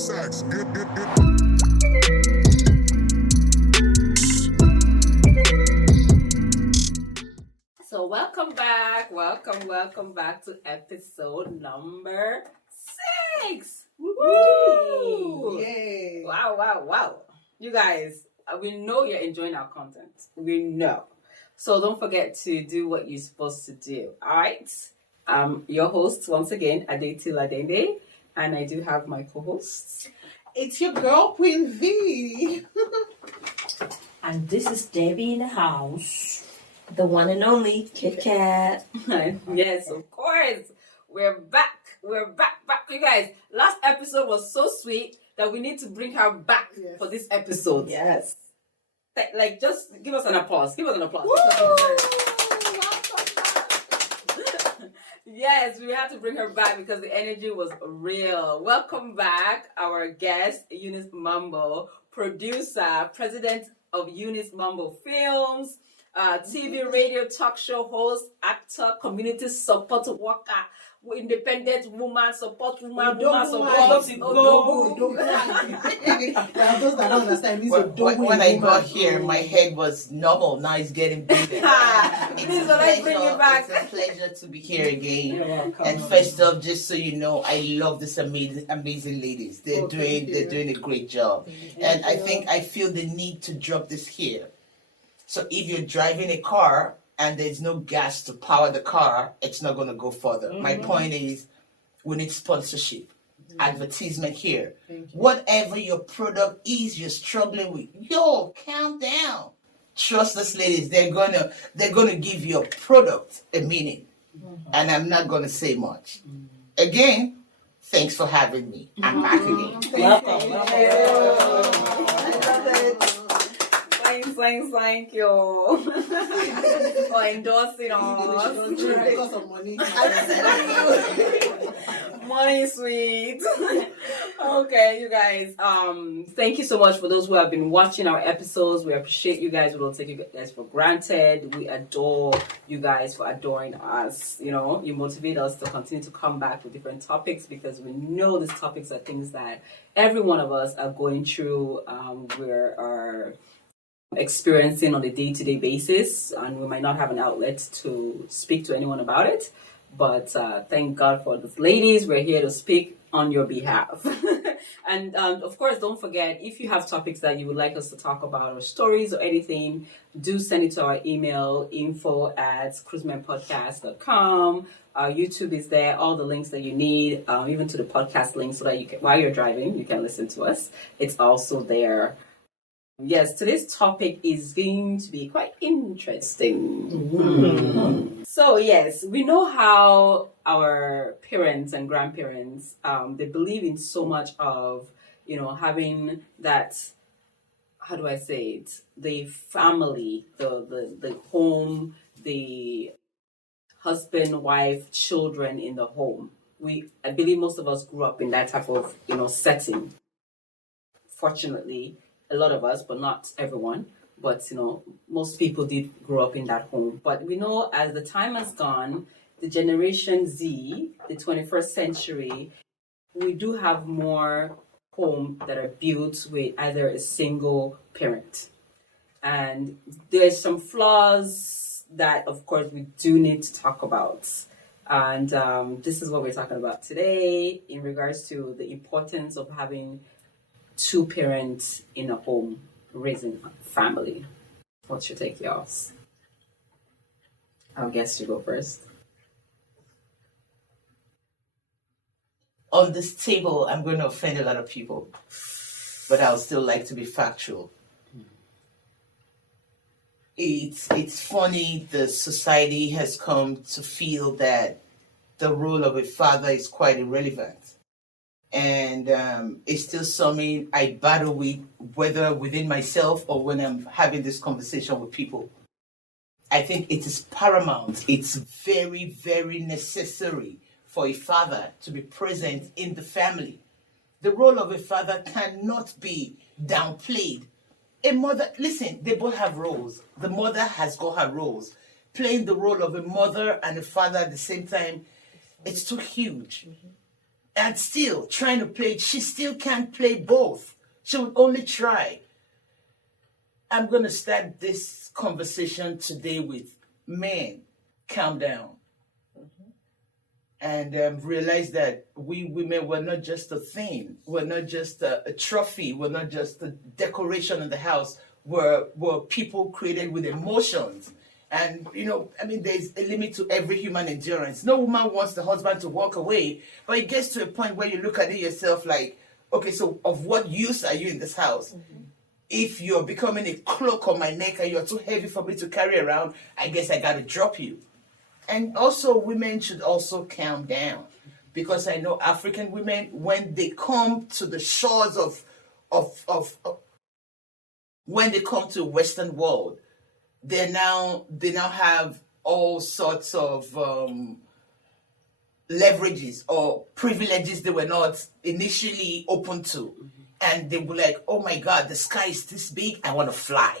sacks. Good. So welcome back to episode number 6. Woo! Yay! Wow. You guys, we know you're enjoying our content. We know. So don't forget to do what you're supposed to do. All right? Your host, once again, Adetila Dende, and I do have my co-hosts. It's your girl, Queen V. And this is Debbie in the house. The one and only Kit Kat. Yes, of course. We're back. You guys, last episode was so sweet that we need to bring her back for this episode. Yes. Like, just give us an applause. Yes, we had to bring her back because the energy was real. Welcome back, our guest, EUNICE MAMBO, producer, president of EUNICE MAMBO Films, TV, radio, talk show host, actor, community support worker, independent woman, support woman, support. When I got here, my head was normal. Now it's getting bigger. Please, let's bring you back. It's a pleasure to be here again. And first off, just so you know, I love this amazing ladies. They're doing a great job. And I feel the need to drop this here. So if you're driving a car and there's no gas to power the car, it's not going to go further. My point is, we need sponsorship, advertisement here. Whatever your product is you're struggling with, calm down. Trust us, ladies. They're gonna give your product a meaning. And I'm not gonna say much. Again, thanks for having me. I'm back again. Welcome. Thank you for endorsing us. Because of money. Money sweet. Okay, you guys. Thank you so much for those who have been watching our episodes. We appreciate you guys. We don't take you guys for granted. We adore you guys for adoring us. You know, you motivate us to continue to come back with different topics because we know these topics are things that every one of us are going through. We are experiencing on a day-to-day basis, and we might not have an outlet to speak to anyone about it, but thank God for those ladies. We're here to speak on your behalf. And of course, don't forget, if you have topics that you would like us to talk about or stories or anything, do send it to our email, info@cruisemanpodcast.com. Our YouTube is there, all the links that you need, even to the podcast link, so that you can, while you're driving, you can listen to us. It's also there. Yes, today's topic is going to be quite interesting. So yes, we know how our parents and grandparents, they believe in so much of, having that, how do I say it? The family, the home, the husband, wife, children in the home. I believe most of us grew up in that type of, setting. Fortunately, a lot of us, but not everyone. But, most people did grow up in that home. But we know as the time has gone, the Generation Z, the 21st century, we do have more homes that are built with either a single parent. And there's some flaws that, of course, we do need to talk about. And this is what we're talking about today in regards to the importance of having 2 parents in a home raising a family. What's your take, y'all? I'll guess you go first. On this table, I'm going to offend a lot of people, but I'll still like to be factual. It's funny, the society has come to feel that the role of a father is quite irrelevant. And it's still something I battle with, whether within myself or when I'm having this conversation with people. I think it is paramount. It's very, very necessary for a father to be present in the family. The role of a father cannot be downplayed. A mother, listen, they both have roles. The mother has got her roles. Playing the role of a mother and a father at the same time, it's too huge. and still trying to play. She still can't play both. She would only try. I'm going to start this conversation today with men, calm down. And realize that we women were not just a thing. We're not just a trophy. We're not just a decoration in the house. We're people created with emotions. And, there's a limit to every human endurance. No woman wants the husband to walk away, but it gets to a point where you look at it yourself like, okay, so of what use are you in this house? If you're becoming a cloak on my neck and you're too heavy for me to carry around, I guess I got to drop you. And also, women should also calm down, because I know African women, when they come to the shores of when they come to the Western world, they now have all sorts of leverages or privileges they were not initially open to, and they were like, "Oh my God, the sky is this big. I want to fly."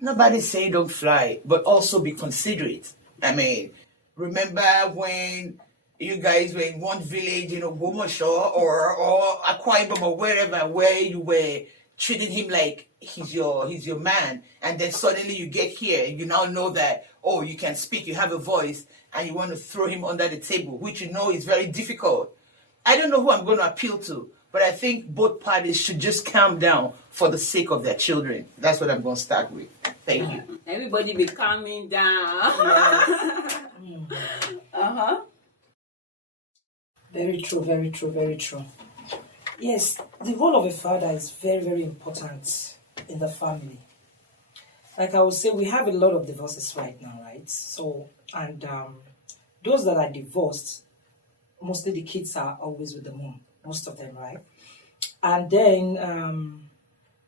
Nobody's saying don't fly, but also be considerate. I mean, remember when you guys were in one village, Gomosho or Akwa Ibom or wherever, where you were treating him like he's your man, and then suddenly you get here and you now know that, oh, you can speak, you have a voice, and you want to throw him under the table, which is very difficult. I don't know who I'm going to appeal to, but I think both parties should just calm down for the sake of their children. That's what I'm going to start with. Thank you. Everybody be calming down. Yeah. Very true, very true, very true. Yes, the role of a father is very, very important in the family. Like I would say, we have a lot of divorces right now, right? So, and those that are divorced, mostly the kids are always with the mom, most of them, right? And then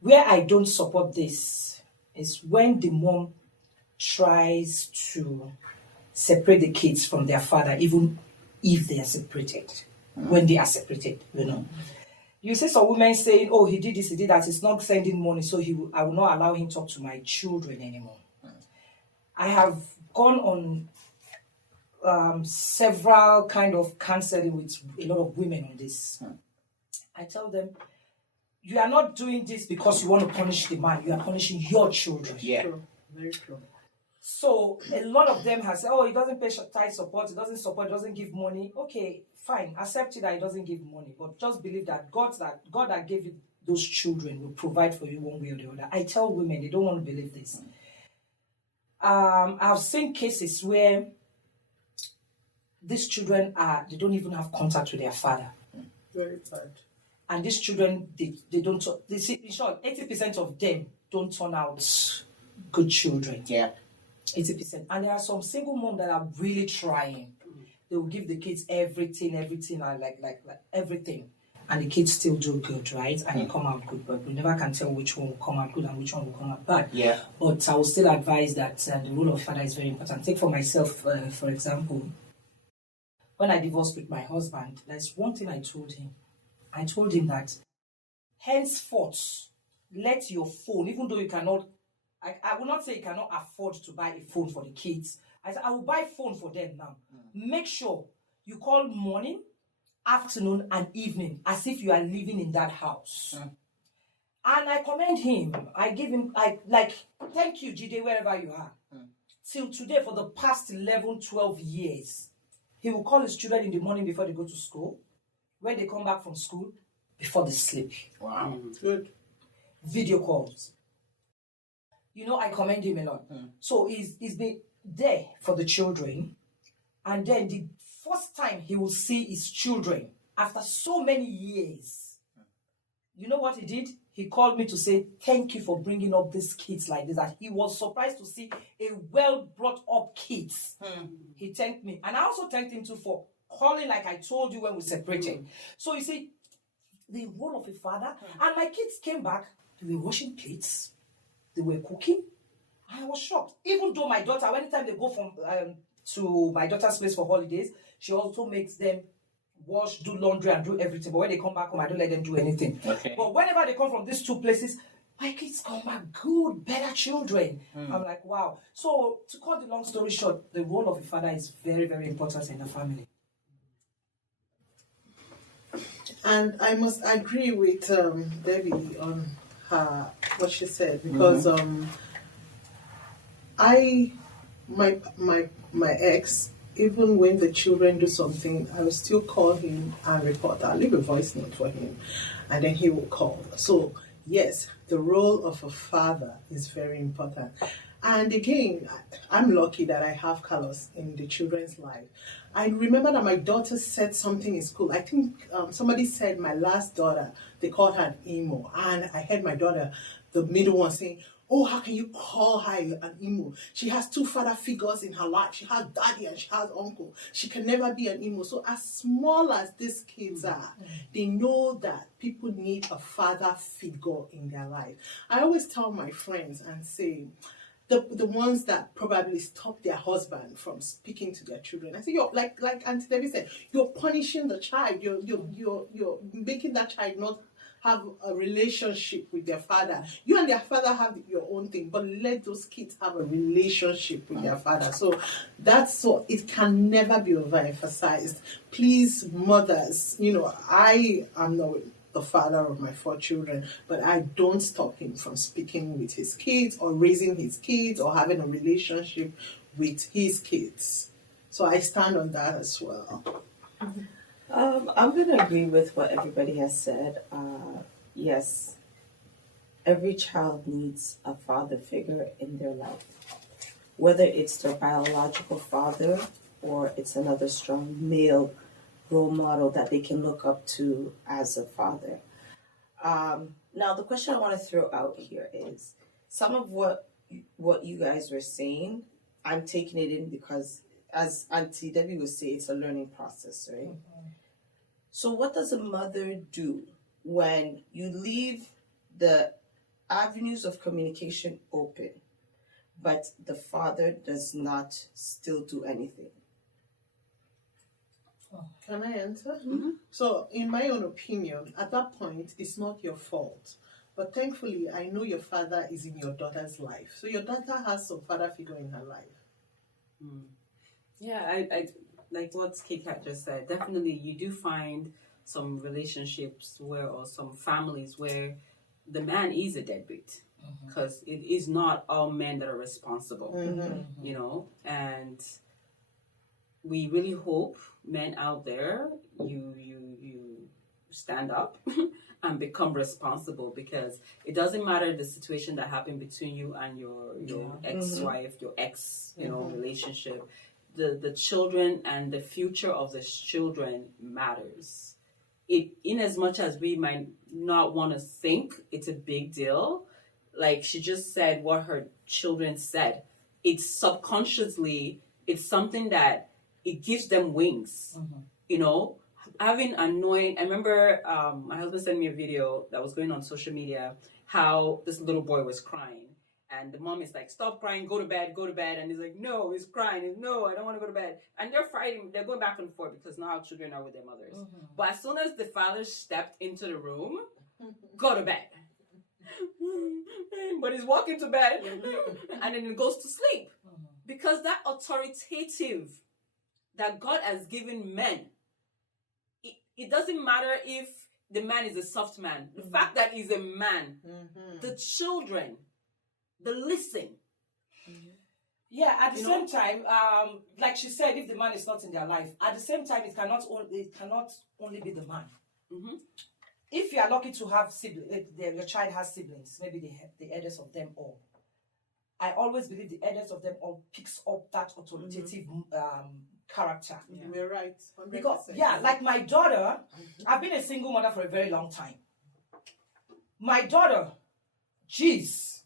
where I don't support this is when the mom tries to separate the kids from their father, even if they are separated, when they are separated, You see some women saying, oh, he did this, he did that, he's not sending money, so I will not allow him to talk to my children anymore. I have gone on several kind of counseling with a lot of women on this. I tell them, you are not doing this because you want to punish the man, you are punishing your children. Yeah. True. Very true. So a lot of them have said, oh, he doesn't pay child support, he doesn't support, he doesn't give money. Okay, fine, accept it that he doesn't give money, but just believe that God that gave you those children will provide for you one way or the other. I tell women, they don't want to believe this. I've seen cases where these children they don't even have contact with their father. Very sad. And these children, they don't, in short, 80% of them don't turn out good children. Yeah. 80%. And there are some single moms that are really trying. They will give the kids everything, like everything. And the kids still do good, right? And they come out good. But we never can tell which one will come out good and which one will come out bad. Yeah. But I will still advise that the role of father is very important. Take for myself, for example, when I divorced with my husband, there's one thing I told him. I told him that henceforth, let your phone, even though you cannot, I will not say you cannot afford to buy a phone for the kids. I said, I will buy a phone for them now. Make sure you call morning, afternoon, and evening as if you are living in that house. And I commend him. I give him, thank you, Jide, wherever you are. Till today, for the past 11, 12 years, he will call his children in the morning before they go to school, when they come back from school, before they sleep. Wow. Good. Video calls. I commend him a lot. So he's been there for the children. And then the first time he will see his children after so many years, you know what he did? He called me to say, thank you for bringing up these kids like this. And he was surprised to see a well brought up kids. He thanked me. And I also thanked him too for calling like I told you when we separated. So you see, the role of a father. And my kids came back, they were washing plates. They were cooking. I was shocked. Even though my daughter, anytime they go from to my daughter's place for holidays, she also makes them wash, do laundry, and do everything. But when they come back home, I don't let them do anything. Okay. But whenever they come from these two places, my kids come back good, better children. I'm like, wow. So to cut the long story short, the role of a father is very, very important in the family. And I must agree with Debbie on her what she said, because I my ex, even when the children do something, I will still call him and report. I'll leave a voice note for him, and then he will call. So yes, the role of a father is very important. And again, I'm lucky that I have Carlos in the children's life. I remember that my daughter said something in school. I think somebody said my last daughter, they called her an emo. And I heard my daughter, the middle one, saying, "Oh, how can you call her an emo? She has two father figures in her life. She has daddy and she has uncle. She can never be an emo." So as small as these kids are, they know that people need a father figure in their life. I always tell my friends and say, the ones that probably stop their husband from speaking to their children. I say, you're like Auntie Debbie said, you're punishing the child. You're making that child not have a relationship with their father. You and their father have your own thing, but let those kids have a relationship with their father. So it can never be overemphasized. Please, mothers, I am not the father of my 4 children, but I don't stop him from speaking with his kids or raising his kids or having a relationship with his kids. So I stand on that as well. I'm going to agree with what everybody has said. Yes, every child needs a father figure in their life, whether it's their biological father or it's another strong male role model that they can look up to as a father. Now, the question I want to throw out here is some of what you guys were saying, I'm taking it in because, as Auntie Debbie would say, it's a learning process, right? Mm-hmm. So what does a mother do when you leave the avenues of communication open, but the father does not still do anything? Can I answer? Mm-hmm. So, in my own opinion, at that point, it's not your fault. But thankfully, I know your father is in your daughter's life. So your daughter has some father figure in her life. Yeah, I like what Kit Kat just said. Definitely, you do find some relationships or some families where the man is a deadbeat, because it is not all men that are responsible, and we really hope men out there, you stand up and become responsible, because it doesn't matter the situation that happened between you and your ex-wife, your ex, relationship. The children and the future of the children matters. In as much as we might not want to think it's a big deal, like she just said what her children said, it's subconsciously, it's something that it gives them wings, having annoying. I remember my husband sent me a video that was going on social media, how this little boy was crying, and the mom is like, "Stop crying, go to bed," and he's like, "No, he's crying, no, I don't want to go to bed," and they're fighting, they're going back and forth because now children are with their mothers. But as soon as the father stepped into the room, go to bed. But he's walking to bed and then he goes to sleep, because that authoritative that God has given men, it doesn't matter if the man is a soft man. The fact that he's a man, the children, the listen. Yeah, at the same time, like she said, if the man is not in their life, at the same time, it cannot only be the man. If you are lucky to have siblings, your child has siblings, maybe the eldest of them all. I always believe the eldest of them all picks up that authoritative character. Yeah. You're right. 100%. Because, like my daughter, I've been a single mother for a very long time. My daughter, geez,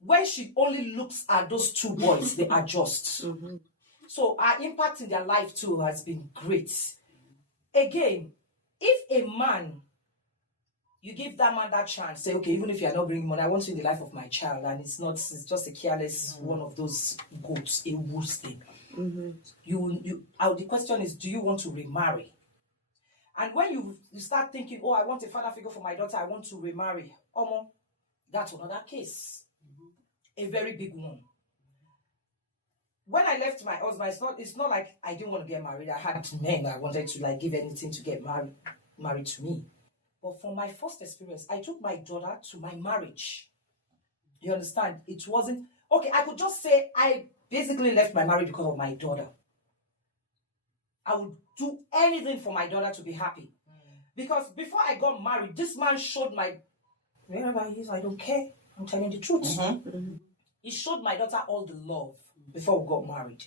when she only looks at those 2 boys, they adjust. So our impact in their life too has been great. Again, if a man, you give that man that chance, say, okay, even if you are not bringing money, I want you in the life of my child, and it's just a careless one of those goats, a woosty. The question is, do you want to remarry? And when you start thinking, oh, I want a father figure for my daughter, I want to remarry, that's another case. A very big one. when I left my husband, it's not like I didn't want to get married. I had men I wanted to like give anything to get married to me. But from my first experience, I took my daughter to my marriage. You understand? It wasn't okay. I could just say I basically left my marriage because of my daughter. I would do anything for my daughter to be happy. Because before I got married, this man showed my wherever he is, I don't care. I'm telling the truth. He showed my daughter all the love before we got married.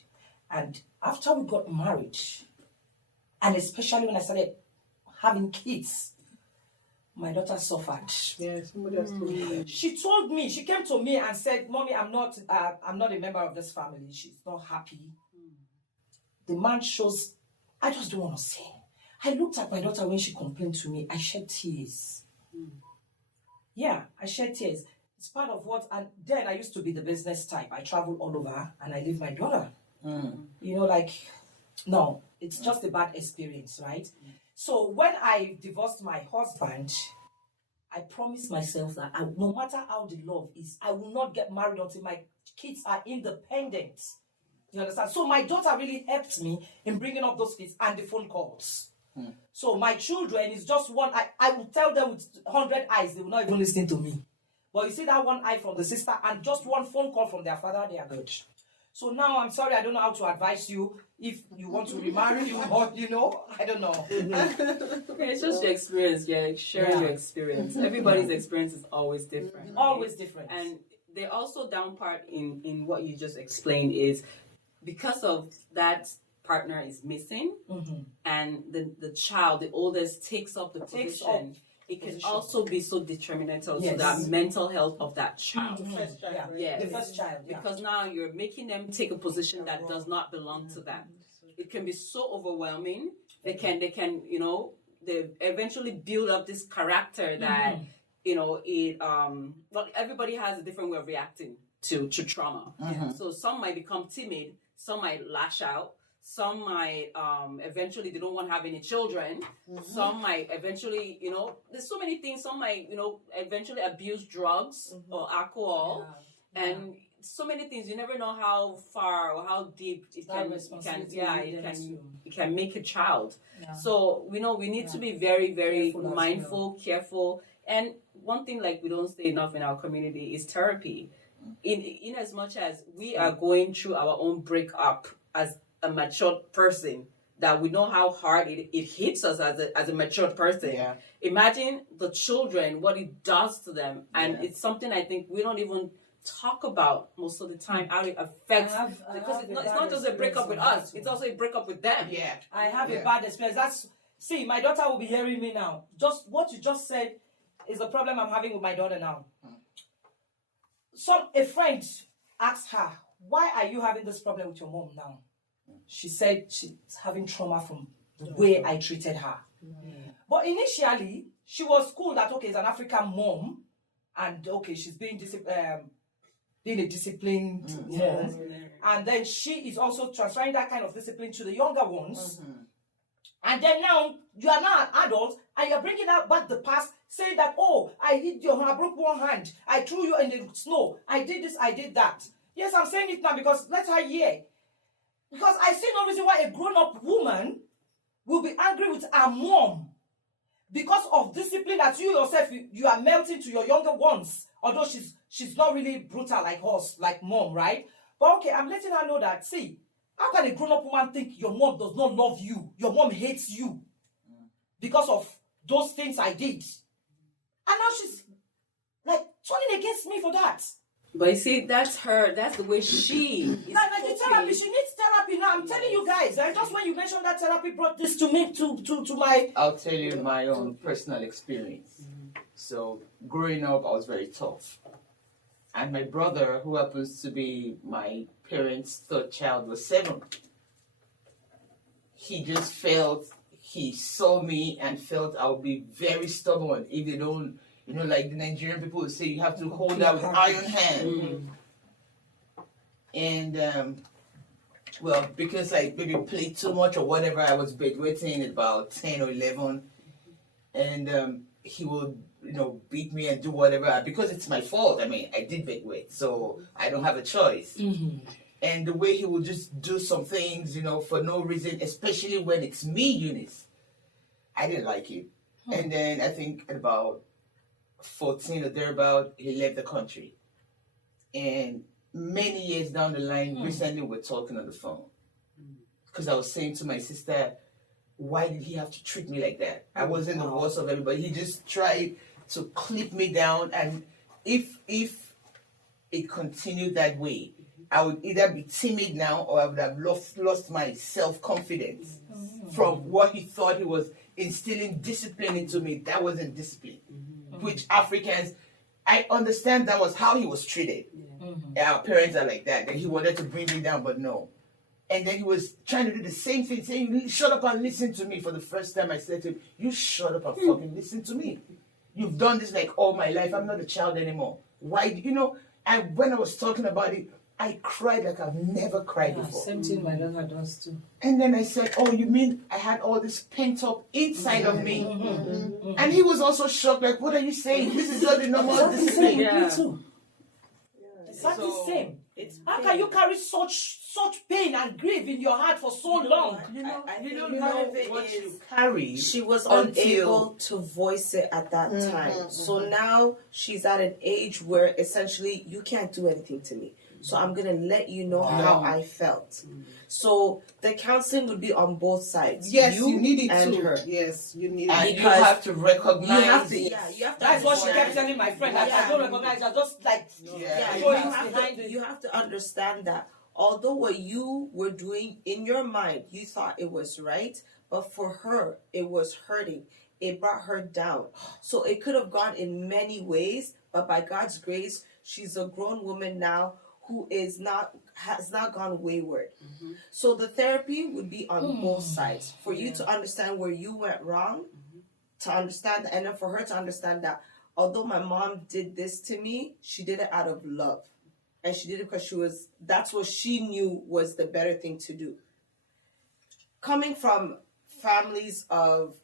And after we got married, and especially when I started having kids, my daughter suffered. Yeah, somebody else told me that. She came to me and said, Mommy, I'm not a member of this family. She's not happy. The man shows, I just don't want to say. I looked at my daughter when she complained to me. I shed tears. Yeah, I shed tears. It's part of what, and then I used to be the business type. I travel all over and I leave my daughter. You know, like, no, it's just a bad experience, right? So when I divorced my husband, I promised myself that no matter how the love is, I will not get married until my kids are independent. You understand? So my daughter really helped me in bringing up those kids and the phone calls. So my children is just one. I will tell them with 100 eyes, they will not even listen to me. But you see that one eye from the sister and just one phone call from their father, they are good. So now I'm sorry, I don't know how to advise you if you want to remarry or, you know, I don't know. Okay, it's just your experience, sharing your experience. Everybody's experience is always different. Right? Always different. And the also down part in what you just explained is because of that partner is missing and the child, the oldest, takes up the position. It can also be so detrimental to that mental health of that child. The first child, right? Yes. The first child, Because now you're making them take a position that does not belong to them. It can be so overwhelming. They can, you know, they eventually build up this character that, you know, well, everybody has a different way of reacting to trauma. So some might become timid, some might lash out. Some might eventually, they don't want to have any children. Some might eventually, you know, there's so many things. Some might, you know, eventually abuse drugs or alcohol. And so many things. You never know how far or how deep it can make a child. So, you know, we need to be very, very mindful, careful. And one thing like we don't say enough in our community is therapy. In as much as we are going through our own breakup as a matured person, that we know how hard it hits us as a matured person. Imagine the children, what it does to them. And it's something I think we don't even talk about most of the time, how it affects, because it's not just a breakup with us, it's also a breakup with them. I have a bad experience. See, my daughter will be hearing me now. Just what you just said is the problem I'm having with my daughter now. A friend asked her, why are you having this problem with your mom now? She said she's having trauma from the way I treated her. But initially, she was cool that, okay, it's an African mom, and okay, she's being a disciplined mom. And then she is also transferring that kind of discipline to the younger ones. And then now, you are now an adult, and you're bringing out back the past, saying that, oh, I broke one hand, I threw you in the snow, I did this, I did that. Yes, I'm saying it now because let her hear. Because I see no reason why a grown-up woman will be angry with her mom because of discipline that you yourself, you are melting to your younger ones. Although she's not really brutal like us, like mom, right? But okay, I'm letting her know that, see, how can a grown-up woman think your mom does not love you? Your mom hates you because of those things I did. And now she's like turning against me for that. But you see, that's her. That's the way she is. The therapy. She needs therapy now. I'm telling you guys. Just when you mentioned that therapy brought this to me, to my. I'll tell you my own personal experience. So growing up, I was very tough, and my brother, who happens to be my parents' third child, was 7. He just he saw me and felt I would be very stubborn if they don't. You know, like the Nigerian people would say, you have to hold that with iron hand. And, well, because I maybe played too much or whatever, I was bedwetting at about 10 or 11. And he would, you know, beat me and do whatever. Because it's my fault. I mean, I did bedwet, so I don't have a choice. And the way he will just do some things, for no reason, especially when it's me, Eunice. I didn't like it. And then I think at about 14 or thereabout, he left the country. And many years down the line, recently we're talking on the phone. Because I was saying to my sister, why did he have to treat me like that? I wasn't the worst of everybody. He just tried to clip me down. And if it continued that way, I would either be timid now or I would have lost my self-confidence from what he thought he was instilling discipline into me. That wasn't discipline. Which Africans, I understand that was how he was treated. Our parents are like that. That he wanted to bring me down, but no. And then he was trying to do the same thing, saying, shut up and listen to me. For the first time I said to him, you shut up and fucking listen to me. You've done this like all my life. I'm not a child anymore. Why, when I was talking about it, I cried like I've never cried before. Same thing my daughter does too. And then I said, oh, you mean I had all this pent up inside of me? And he was also shocked, like, what are you saying? This is not the normal discipline. Me too. Exactly the same. How can you carry such pain and grief in your heart for so long? You don't know what you carry. She was unable to voice it at that time. So now she's at an age where essentially you can't do anything to me. So I'm going to let you know how I felt. So the counseling would be on both sides. Yes, you need it and too. her. Yes, you need And it. you have to recognize. You have to, you have to. That's what she kept telling my friend. That I don't recognize. I just like. You have to understand that although what you were doing in your mind, you thought it was right, but for her, it was hurting. It brought her down. So it could have gone in many ways, but by God's grace, she's a grown woman now who has not gone wayward. So the therapy would be on both sides for you to understand where you went wrong, to understand, and then for her to understand that although my mom did this to me, she did it out of love. And she did it because that's what she knew was the better thing to do. Coming from families of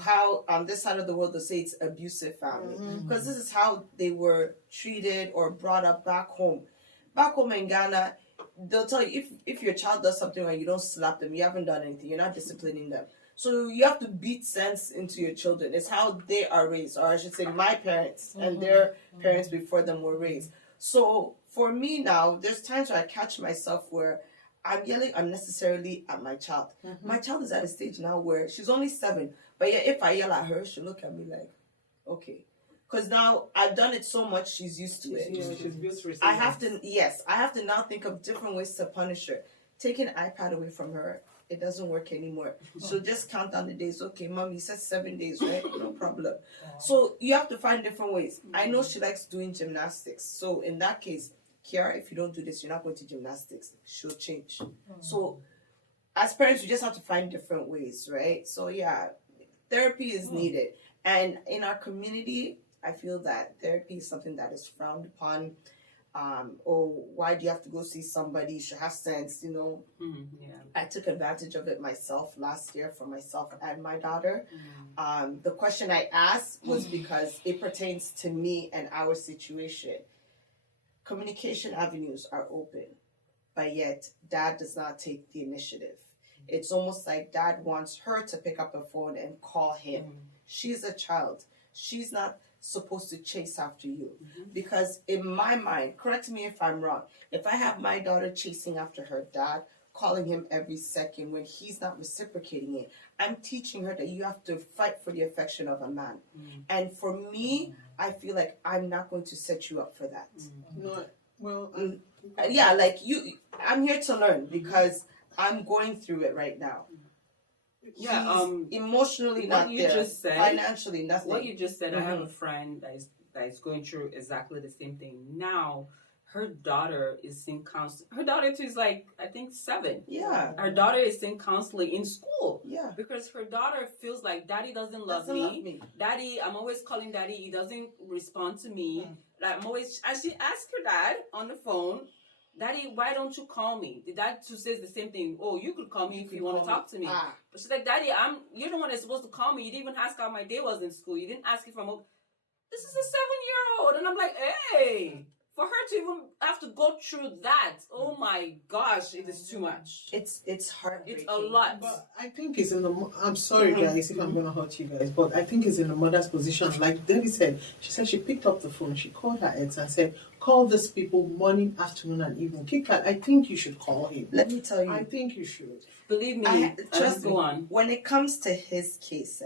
how on this side of the world they say it's abusive family, because this is how they were treated or brought up back home. Back home in Ghana, they'll tell you if your child does something and you don't slap them, you haven't done anything, you're not disciplining them. So you have to beat sense into your children. It's how they are raised, or I should say my parents and their parents before them were raised. So for me now, there's times where I catch myself where I'm yelling unnecessarily at my child. My child is at a stage now where she's only 7, but yet if I yell at her, she'll look at me like, okay. Because now I've done it so much, she's used to it. Yeah, she's built resilience. I have to now think of different ways to punish her. Taking an iPad away from her, it doesn't work anymore. So just count down the days. Okay, Mom, you said 7 days, right? No problem. So you have to find different ways. I know she likes doing gymnastics. So in that case, Kiara, if you don't do this, you're not going to gymnastics. She'll change. So as parents, we just have to find different ways, right? So yeah, therapy is needed. And in our community, I feel that therapy is something that is frowned upon. Why do you have to go see somebody? You should have sense, I took advantage of it myself last year for myself and my daughter. The question I asked was because it pertains to me and our situation. Communication avenues are open, but yet dad does not take the initiative. It's almost like dad wants her to pick up the phone and call him. She's a child. She's not supposed to chase after you. Because in my mind, correct me if I'm wrong, if I have my daughter chasing after her dad, calling him every second when he's not reciprocating it, I'm teaching her that you have to fight for the affection of a man. And for me, I feel like I'm not going to set you up for that. No, well, yeah, like I'm here to learn because I'm going through it right now. Yeah, emotionally not there. Just said, financially nothing. What you just said, I have a friend that is going through exactly the same thing now. Her daughter is in counseling. Her daughter too is like, I think 7. Yeah. Her daughter is in counseling in school. Yeah. Because her daughter feels like daddy doesn't love me. Daddy, I'm always calling daddy. He doesn't respond to me. Like and she asked her dad on the phone, Daddy, why don't you call me? The dad too says the same thing. Oh, you could call me if you want to talk to me. But she's like, Daddy, you're the one that's supposed to call me. You didn't even ask how my day was in school. You didn't ask if I'm okay. This is a 7-year-old. And I'm like, hey, For her to even have to go through that, oh my gosh, it is too much. It's heartbreaking. It's a lot. But I think it's in the. I'm sorry, guys, if I'm going to hurt you guys, but I think it's in the mother's position. Like Debbie said, she said she picked up the phone, she called her ex and said, "Call these people morning, afternoon, and evening." Kika, I think you should call him. Let me tell you. I think you should. Believe me, Trust me. go on. When it comes to his case,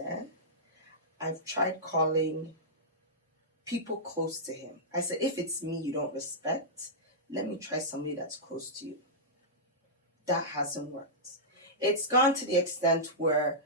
I've tried calling people close to him. I said, if it's me you don't respect, let me try somebody that's close to you. That hasn't worked. It's gone to the extent where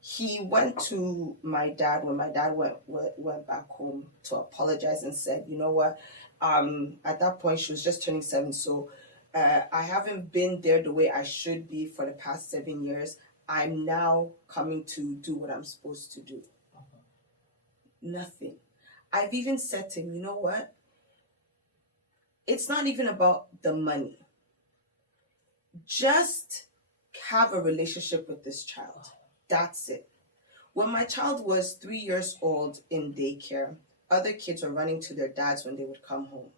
he went to my dad when my dad went back home to apologize and said, you know what, at that point she was just turning 7, so I haven't been there the way I should be for the past 7 years. I'm now coming to do what I'm supposed to do. Nothing. I've even said to him, you know what? It's not even about the money. Just have a relationship with this child. That's it. When my child was 3 years old in daycare, other kids were running to their dads when they would come home.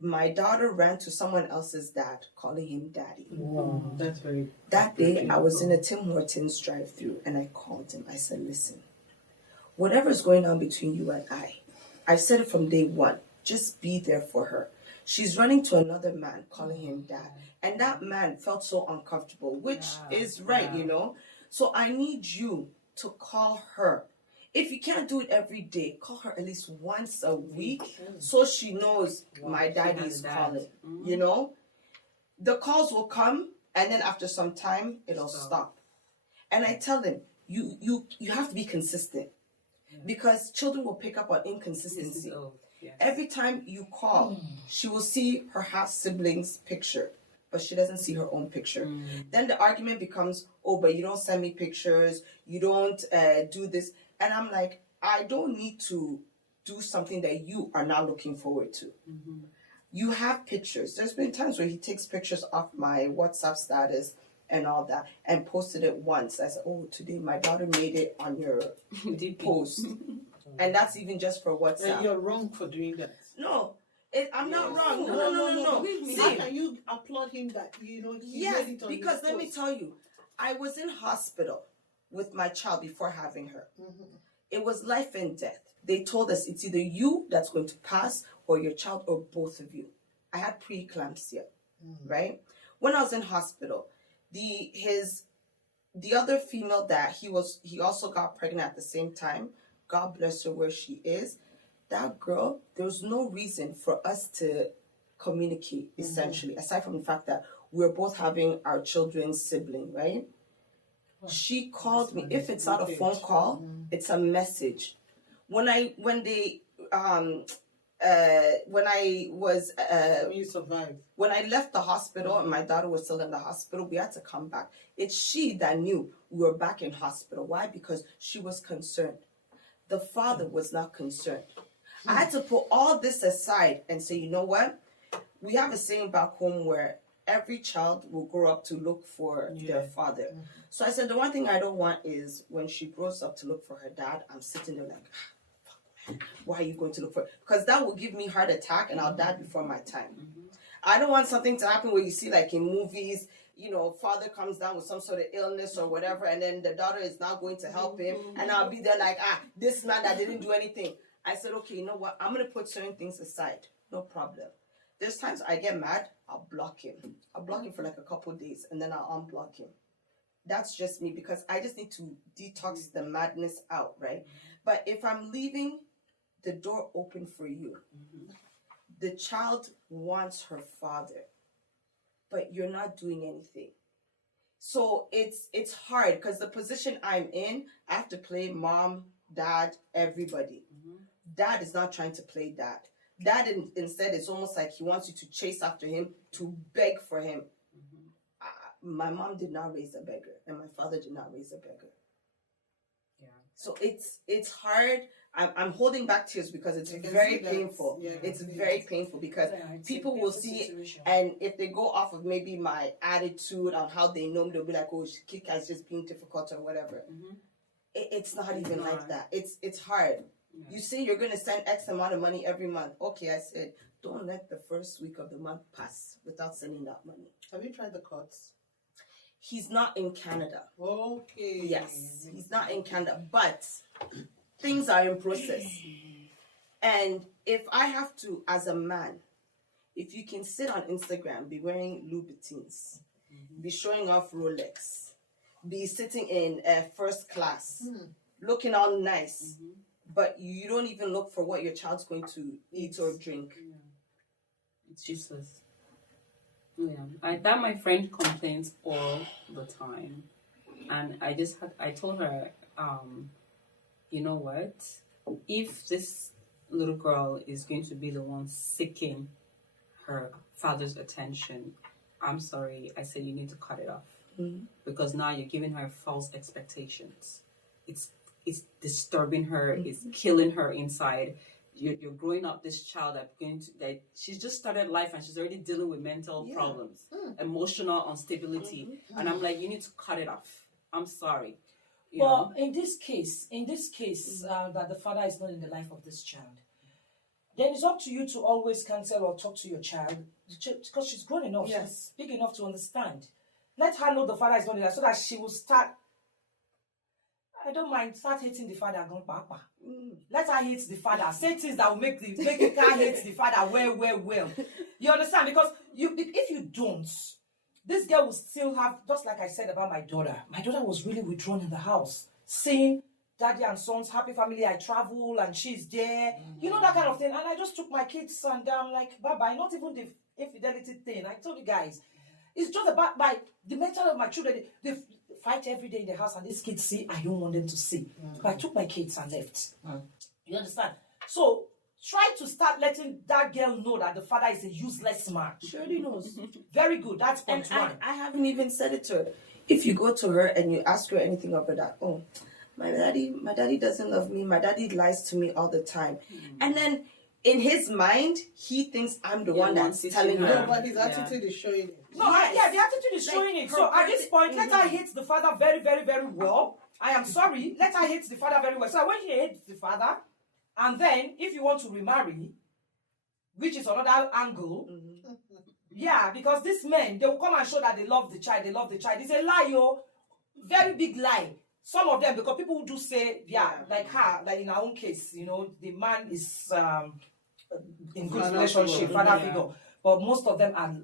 My daughter ran to someone else's dad, calling him daddy. Wow, that's very. That day, I was in a Tim Hortons drive-thru and I called him. I said, listen, whatever's going on between you and I've said it from day one, just be there for her. She's running to another man, calling him dad. And that man felt so uncomfortable, which is right, you know. So I need you to call her. If you can't do it every day, call her at least once a week so she knows my daddy is calling, you know. The calls will come and then after some time, it'll stop. And I tell them, you have to be consistent because children will pick up on inconsistency. Yes. Every time you call, she will see her half sibling's picture, but she doesn't see her own picture. Then the argument becomes, oh, but you don't send me pictures, you don't do this. And I'm like, I don't need to do something that you are not looking forward to. You have pictures. There's been times where he takes pictures off my WhatsApp status and all that and posted it once. I said, oh, today my daughter made it on your post. And that's even just for WhatsApp. And you're wrong for doing that. No, I'm not wrong. No. How can you applaud him that, you know, he made it on because his let me post? tell you, I was in hospital with my child before having her. It was life and death. They told us it's either you that's going to pass or your child or both of you. I had preeclampsia, right? When I was in hospital, the other female that he also got pregnant at the same time, God bless her where she is, that girl, there was no reason for us to communicate, essentially, aside from the fact that we're both having our children's sibling, right? She called me. If it's not a phone call, it's a message. When I You survived. when I left the hospital and my daughter was still in the hospital, we had to come back. It's she that knew we were back in hospital. Why? Because she was concerned. The father was not concerned. I had to put all this aside and say, you know what? We have a saying back home where every child will grow up to look for their father. So I said, the one thing I don't want is when she grows up to look for her dad, I'm sitting there like, fuck, man, why are you going to look for? Because that will give me heart attack and I'll die before my time. I don't want something to happen where you see like in movies, you know, father comes down with some sort of illness or whatever, and then the daughter is now going to help him, and I'll be there like, this man that didn't do anything. I said, okay, you know what? I'm going to put certain things aside. No problem. There's times I get mad, I'll block him. I'll block him for like a couple of days, and then I'll unblock him. That's just me because I just need to detox the madness out, right? But if I'm leaving the door open for you, the child wants her father, but you're not doing anything. So it's hard because the position I'm in, I have to play mom, dad, everybody. Dad is not trying to play dad. Dad instead, it's almost like he wants you to chase after him, to beg for him. My mom did not raise a beggar, and my father did not raise a beggar. Yeah. So it's hard. I'm holding back tears because it's very painful. It's very painful because people will see, and if they go off of maybe my attitude on how they know me, they'll be like, oh, Kika is just being difficult or whatever. It's not even like that. It's hard. Yeah. You say you're going to send X amount of money every month. Okay, I said, don't let the first week of the month pass without sending that money. Have you tried the courts? He's not in Canada. Okay. Yes, he's not in Canada, but things are in process. And if I have to, as a man, if you can sit on Instagram, be wearing Louboutins, be showing off Rolex, be sitting in first class, looking all nice, but you don't even look for what your child's going to eat or drink. Yeah. It's useless. Yeah, that my friend complains all the time, and I told her, you know what? If this little girl is going to be the one seeking her father's attention, I'm sorry. I said you need to cut it off because now you're giving her false expectations. It's disturbing her. It's killing her inside. You're growing up this child that she's just started life and she's already dealing with mental problems, emotional instability, and I'm like, you need to cut it off. I'm sorry. Well, in this case, that the father is not in the life of this child, then it's up to you to always counsel or talk to your child because she's grown enough, she's big enough to understand. Let her know the father is not in there so that she will start. I don't mind. Start hating the father. Papa. Let her hate the father. Say things that will make the car hate the father. Well. You understand? Because if you don't, this girl will still have. Just like I said about my daughter. My daughter was really withdrawn in the house, seeing daddy and son's happy family. I travel and she's there. You know that kind of thing. And I just took my kids and I'm like, bye bye. Not even the infidelity thing. I told you guys. It's just about the mental of my children. They fight every day in the house, and these kids see. I don't want them to see. So I took my kids and left. You understand? So try to start letting that girl know that the father is a useless man. She already knows. Very good. That's point one. I haven't even said it to her. If you go to her and you ask her anything about that, oh, my daddy doesn't love me. My daddy lies to me all the time, and then. In his mind, he thinks I'm the one that's telling her. No, but his attitude is showing it. No, the attitude is showing it. So at this point, let her hate the father very, very, very well. I am sorry. Let her hate the father very well. So when she hates the father, and then if you want to remarry, which is another angle, because these men, they will come and show that they love the child. It's a lie, yo. Very big lie. Some of them, because people do say, like her, like in our own case, the man is in good relationship, father figure. But most of them are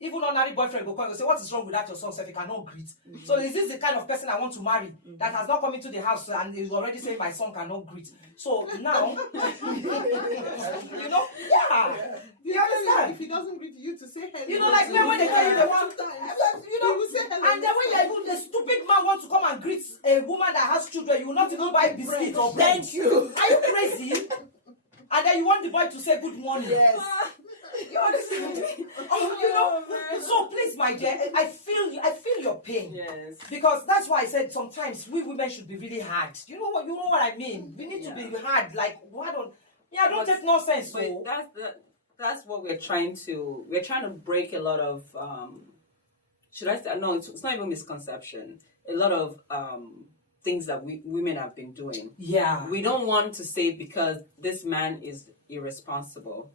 even ordinary boyfriend go come and say, what is wrong with that your son? If he cannot greet. So is this the kind of person I want to marry that has not come into the house and is already saying my son cannot greet? So now, you understand? If he doesn't greet you to say hello, like when they tell you they want, he will say hello. and then when the stupid man wants to come and greet a woman that has children, you will not even buy biscuits or bread. Thank you. Are you crazy? And then you want the boy to say good morning. Yes. You understand? So please, my dear, I feel your pain. Yes. Because that's why I said sometimes we women should be really hard. You know what I mean? We need to be hard. Like, don't take nonsense. So that's what we're trying to break a lot of should I say no, it's not even misconception. A lot of things that we women have been doing. Yeah. We don't want to say because this man is irresponsible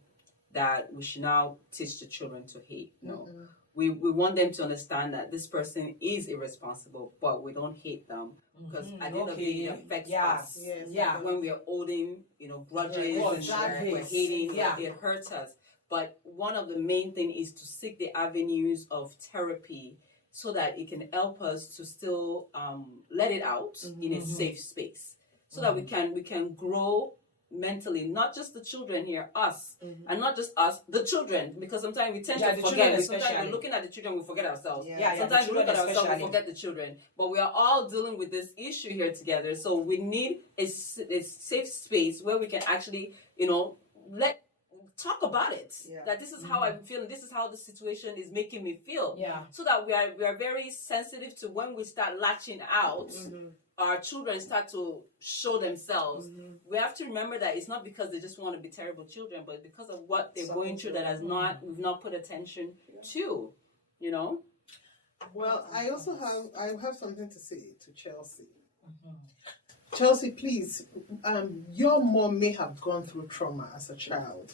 that we should now teach the children to hate. No. We want them to understand that this person is irresponsible, but we don't hate them because at the end of the day, it affects us. Yes. When we are holding, grudges and we're hating, it hurts us. But one of the main things is to seek the avenues of therapy so that it can help us to still let it out in a safe space, so that we can grow mentally, not just the children here, us, and not just us, the children, because sometimes we tend to forget. Sometimes we're looking at the children, we forget ourselves. Sometimes we look at ourselves, we forget the children. But we are all dealing with this issue here together, so we need a safe space where we can actually, talk about it. That this is how I'm feeling. This is how the situation is making me feel. So that we are very sensitive to when we start latching out. Our children start to show themselves. We have to remember that it's not because they just want to be terrible children, but because of what they're going through that we've not put attention to. Well, I have something to say to Chelsea. Chelsea, please, your mom may have gone through trauma as a child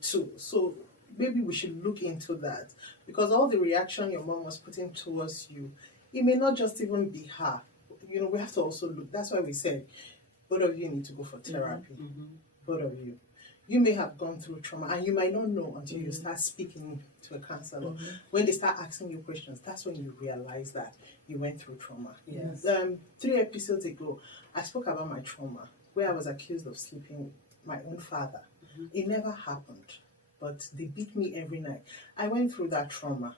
too. So maybe we should look into that, because all the reaction your mom was putting towards you, it may not just even be her. You know, we have to also look. That's why we said both of you need to go for therapy. Both of you. You may have gone through trauma and you might not know until you start speaking to a counselor. When they start asking you questions, that's when you realize that you went through trauma. Yes. 3 episodes ago, I spoke about my trauma, where I was accused of sleeping with my own father. It never happened, but they beat me every night. I went through that trauma.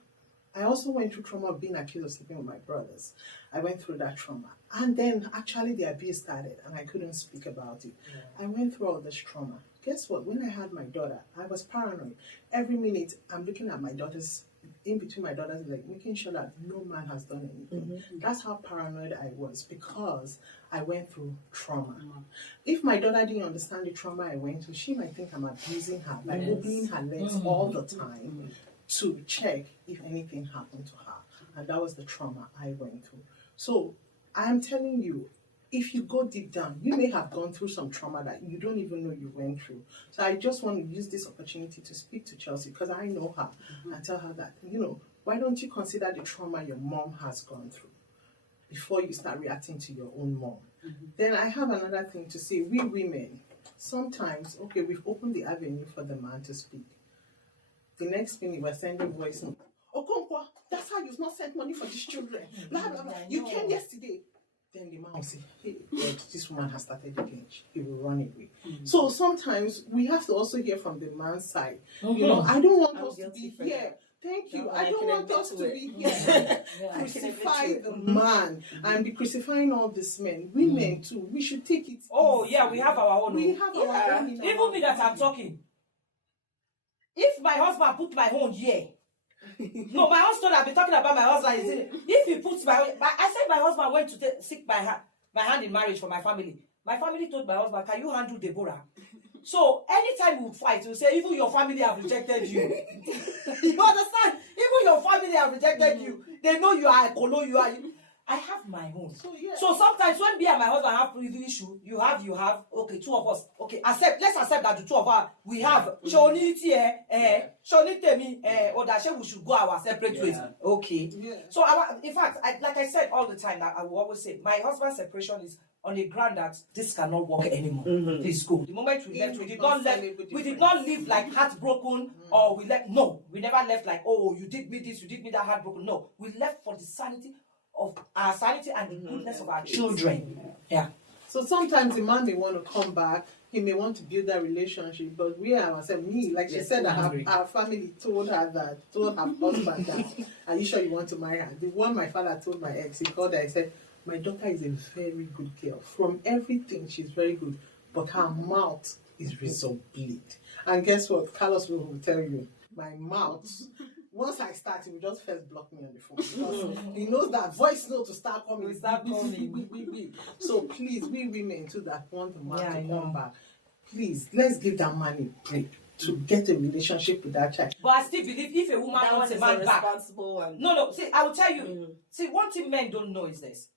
I also went through trauma of being accused of sleeping with my brothers. I went through that trauma. And then actually the abuse started and I couldn't speak about it. I went through all this trauma. Guess what? When I had my daughter, I was paranoid. Every minute I'm looking at my daughter's, in between my daughter's leg, making sure that no man has done anything. That's how paranoid I was, because I went through trauma. If my daughter didn't understand the trauma I went through, she might think I'm abusing her by opening her legs all the time to check if anything happened to her. And that was the trauma I went through. So I'm telling you, if you go deep down, you may have gone through some trauma that you don't even know you went through. So I just want to use this opportunity to speak to Chelsea, because I know her, and tell her that, you know, why don't you consider the trauma your mom has gone through before you start reacting to your own mom. Then I have another thing to say. We women, sometimes, okay, we've opened the avenue for the man to speak. The next minute we're sending voice note. Okonkwo, that's how you've not sent money for these children. Blah, blah, blah. You came yesterday. Then the man will say, hey, God, this woman has started again. He will run away. So sometimes we have to also hear from the man's side. You know, I don't want us to be here. Thank you. I don't want us to be here. Crucify the man and be crucifying all these men. Women too. We should take it. Oh, yeah, we have our own. We have our own. Even me that I'm talking. If my husband put my own here, no, my husband, I've been talking about my husband. If he puts I said my husband went to seek my hand in marriage for my family. My family told my husband, can you handle Deborah? So anytime we fight, we say, even your family have rejected you. You understand? Even your family have rejected you. They know you are a colo, I have my own. So sometimes when me and my husband have issue, you have, okay, two of us, okay, let's accept that the two of us, we have, Shoniti, or that we should go our separate ways. Okay. Yeah. So in fact, like I said all the time, that I will always say, my husband's separation is on a ground that this cannot work anymore. Please go. The moment we left, we did not live like heartbroken, or we never left like, oh, you did me this, you did me that, heartbroken. No, we left for the sanity of our sanity and the goodness of our children. Yeah. So sometimes the man may want to come back, he may want to build that relationship, but we ourselves, like she said, that our family told her husband that, are you sure you want to marry her? The one my father told my ex, he called her, he said, my daughter is a very good girl. From everything, she's very good, but her mouth is razor blade. And guess what? Carlos will tell you, my mouth, once I start, he will just first block me on the phone, because he knows that voice note to start coming. So please, we women too that want the man to come back, please, let's give that man a break to get a relationship with that child. But I still believe if a woman wants a man back, no, see, I will tell you, see, one thing men don't know is this.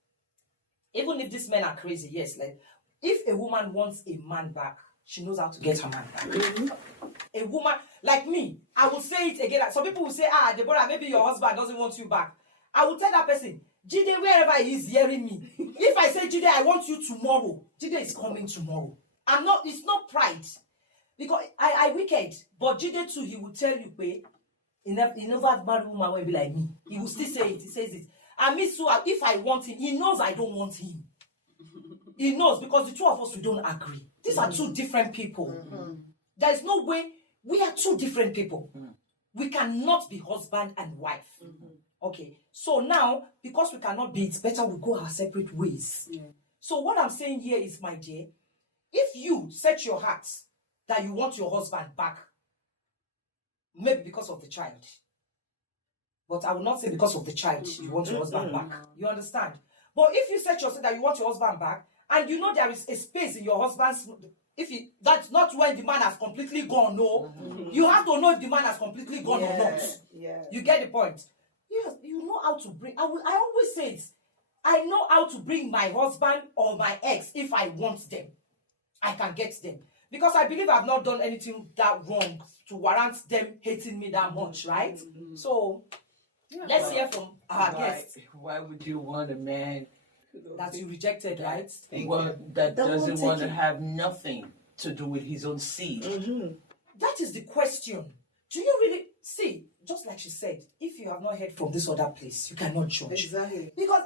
Even if these men are crazy, yes, like, if a woman wants a man back, she knows how to get her man back. A woman, like me, I will say it again. Some people will say, Deborah, maybe your husband doesn't want you back. I will tell that person, Jide, wherever he is hearing me, if I say, Jide, I want you tomorrow, Jide is coming tomorrow. It's not pride. Because I wicked, but Jide too, he will tell you, he never married woman will be like me. He will still say it, he says it. And me too, if I want him, he knows I don't want him. He knows, because the two of us, we don't agree. These are two different people. There is no way, we are two different people. We cannot be husband and wife. Okay, so now, because we cannot be, it's better we go our separate ways. So what I'm saying here is, my dear, if you set your heart that you want your husband back, maybe because of the child, but I will not say because of the child you want your husband back. You understand? But if you set yourself that you want your husband back, and you know there is a space in your husband's, that's not when the man has completely gone, no. You have to know if the man has completely gone or not. You get the point? Yes, you know how to bring. I always say it. I know how to bring my husband or my ex if I want them. I can get them. Because I believe I've not done anything that wrong to warrant them hating me that much, right? So let's hear from our guest Why would you want a man that you rejected, right? that doesn't want to have nothing to do with his own seed? That is the question. Do you really see? Just like she said, if you have not heard from this other place, you cannot judge. Exactly. Because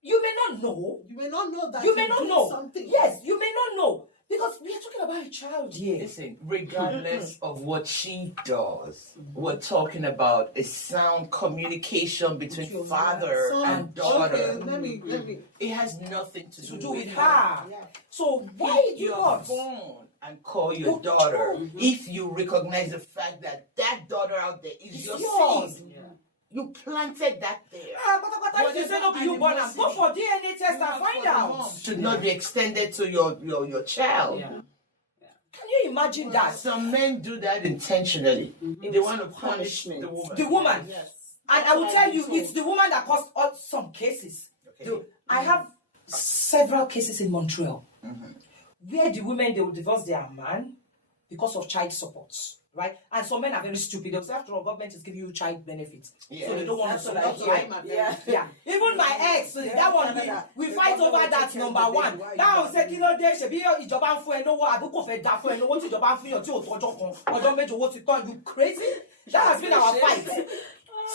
you may not know. You may not know that. You may not know. Something. Yes, you may not know. Because we are talking about a child here. Listen, regardless of what she does, we're talking about a sound communication between father and daughter. Okay, let me. It has nothing to To do with her. Yeah. So why Pick you your not? phone and call your Your daughter child. if you recognize the fact that that daughter out there is It's your yours. seed. You planted that there. If you say no, be you born am, go for DNA test and find out. Should not be extended to your child. Yeah. Can you imagine that? Some men do that intentionally. They want to punish the Punishment. woman. The woman. Yes. And I will tell you, it's the woman that caused all some cases. Okay. I have several cases in Montreal where the women, they will divorce their man because of child support, right? And some men are very stupid. They'll say, after all, government is giving you child benefits. So they don't want to support you. Yeah. Even my ex, that one, we fight over that number one. Now I say, kilo de ṣebí ìjọba ń fún ẹ lówó, àbí kò fẹ́ dá fún ẹ lówó tí ìjọba ń fún yàn tí ò tọ́jọ́ kan, ọjọ́ méjì owó ti tán. You crazy? That has been our fight.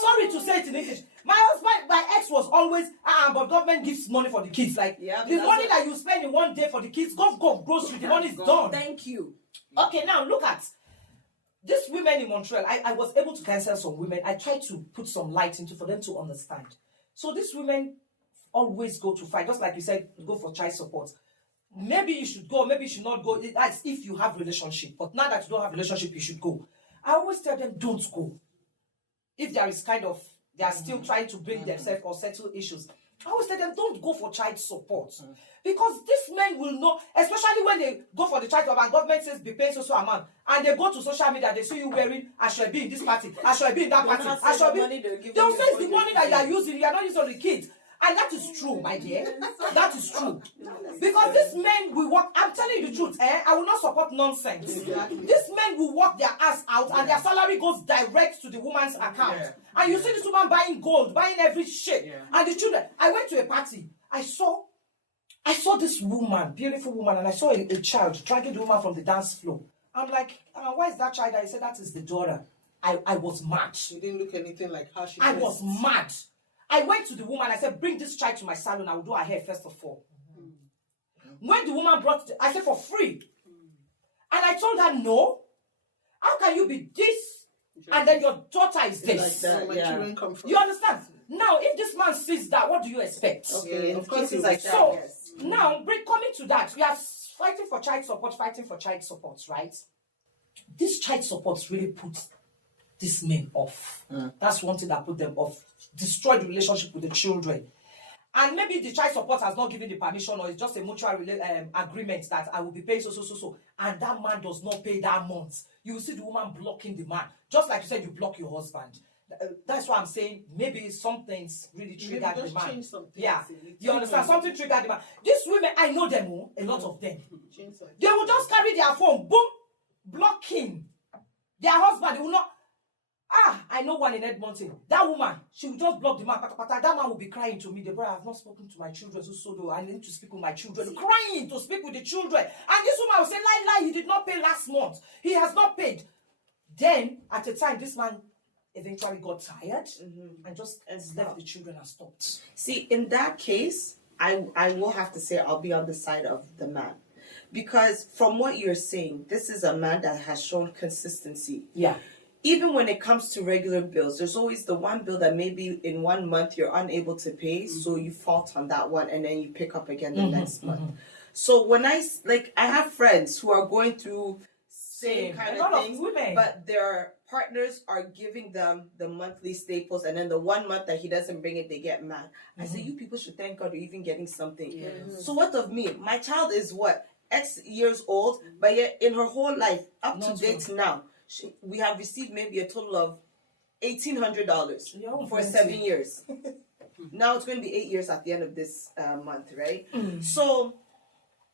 Sorry to say it in English. My husband, my ex was always, but government gives money for the kids. Like, Yeah, the money that you spend in one day for the kids, go grocery, the money is done. Thank you. Okay, now look at these women in Montreal. I was able to cancel some women. I tried to put some light into for them to understand. So these women always go to fight, just like you said, go for child support. Maybe you should go, maybe you should not go. That's if you have relationship. But now that you don't have relationship, you should go. I always tell them, don't go. If there is kind of, they are still trying to bring themselves or settle issues. I always tell them, don't go for child support. Because these men will know, especially when they go for the child support and government says be paying so amount, and they go to social media, they see you wearing, I shall be in this party, I shall be in that party, I shall be. They'll say it's the money that you are using, you are not using on the kids. And that is true, my dear. That is true. Because these men will work, I'm telling you the truth, I will not support nonsense. These men will work their ass out and their salary goes direct to the woman's account. Yeah. And you see this woman buying gold, buying every shit. Yeah. And the children, I went to a party, I saw this woman, beautiful woman, and I saw a child dragging the woman from the dance floor. I'm like, why is that child? I said, that is the daughter. I was mad. She didn't look anything like how she I dressed. was mad. I went to the woman, I said, bring this child to my salon, I will do her hair first of all. When the woman brought it, I said, for free. And I told her, no. How can you be this? And then your daughter is this. Like that. Where my Yeah. children come from. You understand? Now, if this man sees that, what do you expect? Okay, Yeah, in of course cases it like was. that, So, yes. now, coming to that, we are fighting for child support, right? This child support really puts these men off. That's one thing that put them off. Destroy the relationship with the children. And maybe the child support has not given the permission, or it's just a mutual agreement that I will be paying so. And that man does not pay that month. You will see the woman blocking the man. Just like you said, you block your husband. That's why I'm saying maybe something's really triggered the just man. change some things Yeah. in it. You understand? Something triggered the man. These women, I know them, a lot of them. Change some- They will just carry their phone, boom, block him. Their husband, they will not. I know one in Edmonton. That woman, she will just block the man. That man will be crying to me. The brother, I have not spoken to my children. So I need to speak with my children. Crying to speak with the children. And this woman will say, lie, he did not pay last month. He has not paid. Then, at the time, this man eventually got tired and just left the children and stopped. See, in that case, I will have to say I'll be on the side of the man. Because from what you're saying, this is a man that has shown consistency. Yeah. Even when it comes to regular bills, there's always the one bill that maybe in 1 month you're unable to pay, so you fault on that one and then you pick up again the next month. So when I have friends who are going through same kind A lot of things, women. but their partners are giving them the monthly staples, and then the 1 month that he doesn't bring it, they get mad. I say, you people should thank God you're even getting something. So what of me? My child is what? X years old, but yet in her whole life, up Not to date now, we have received maybe a total of $1,800 Your own for fancy. 7 years. Now it's going to be 8 years at the end of this month, right? So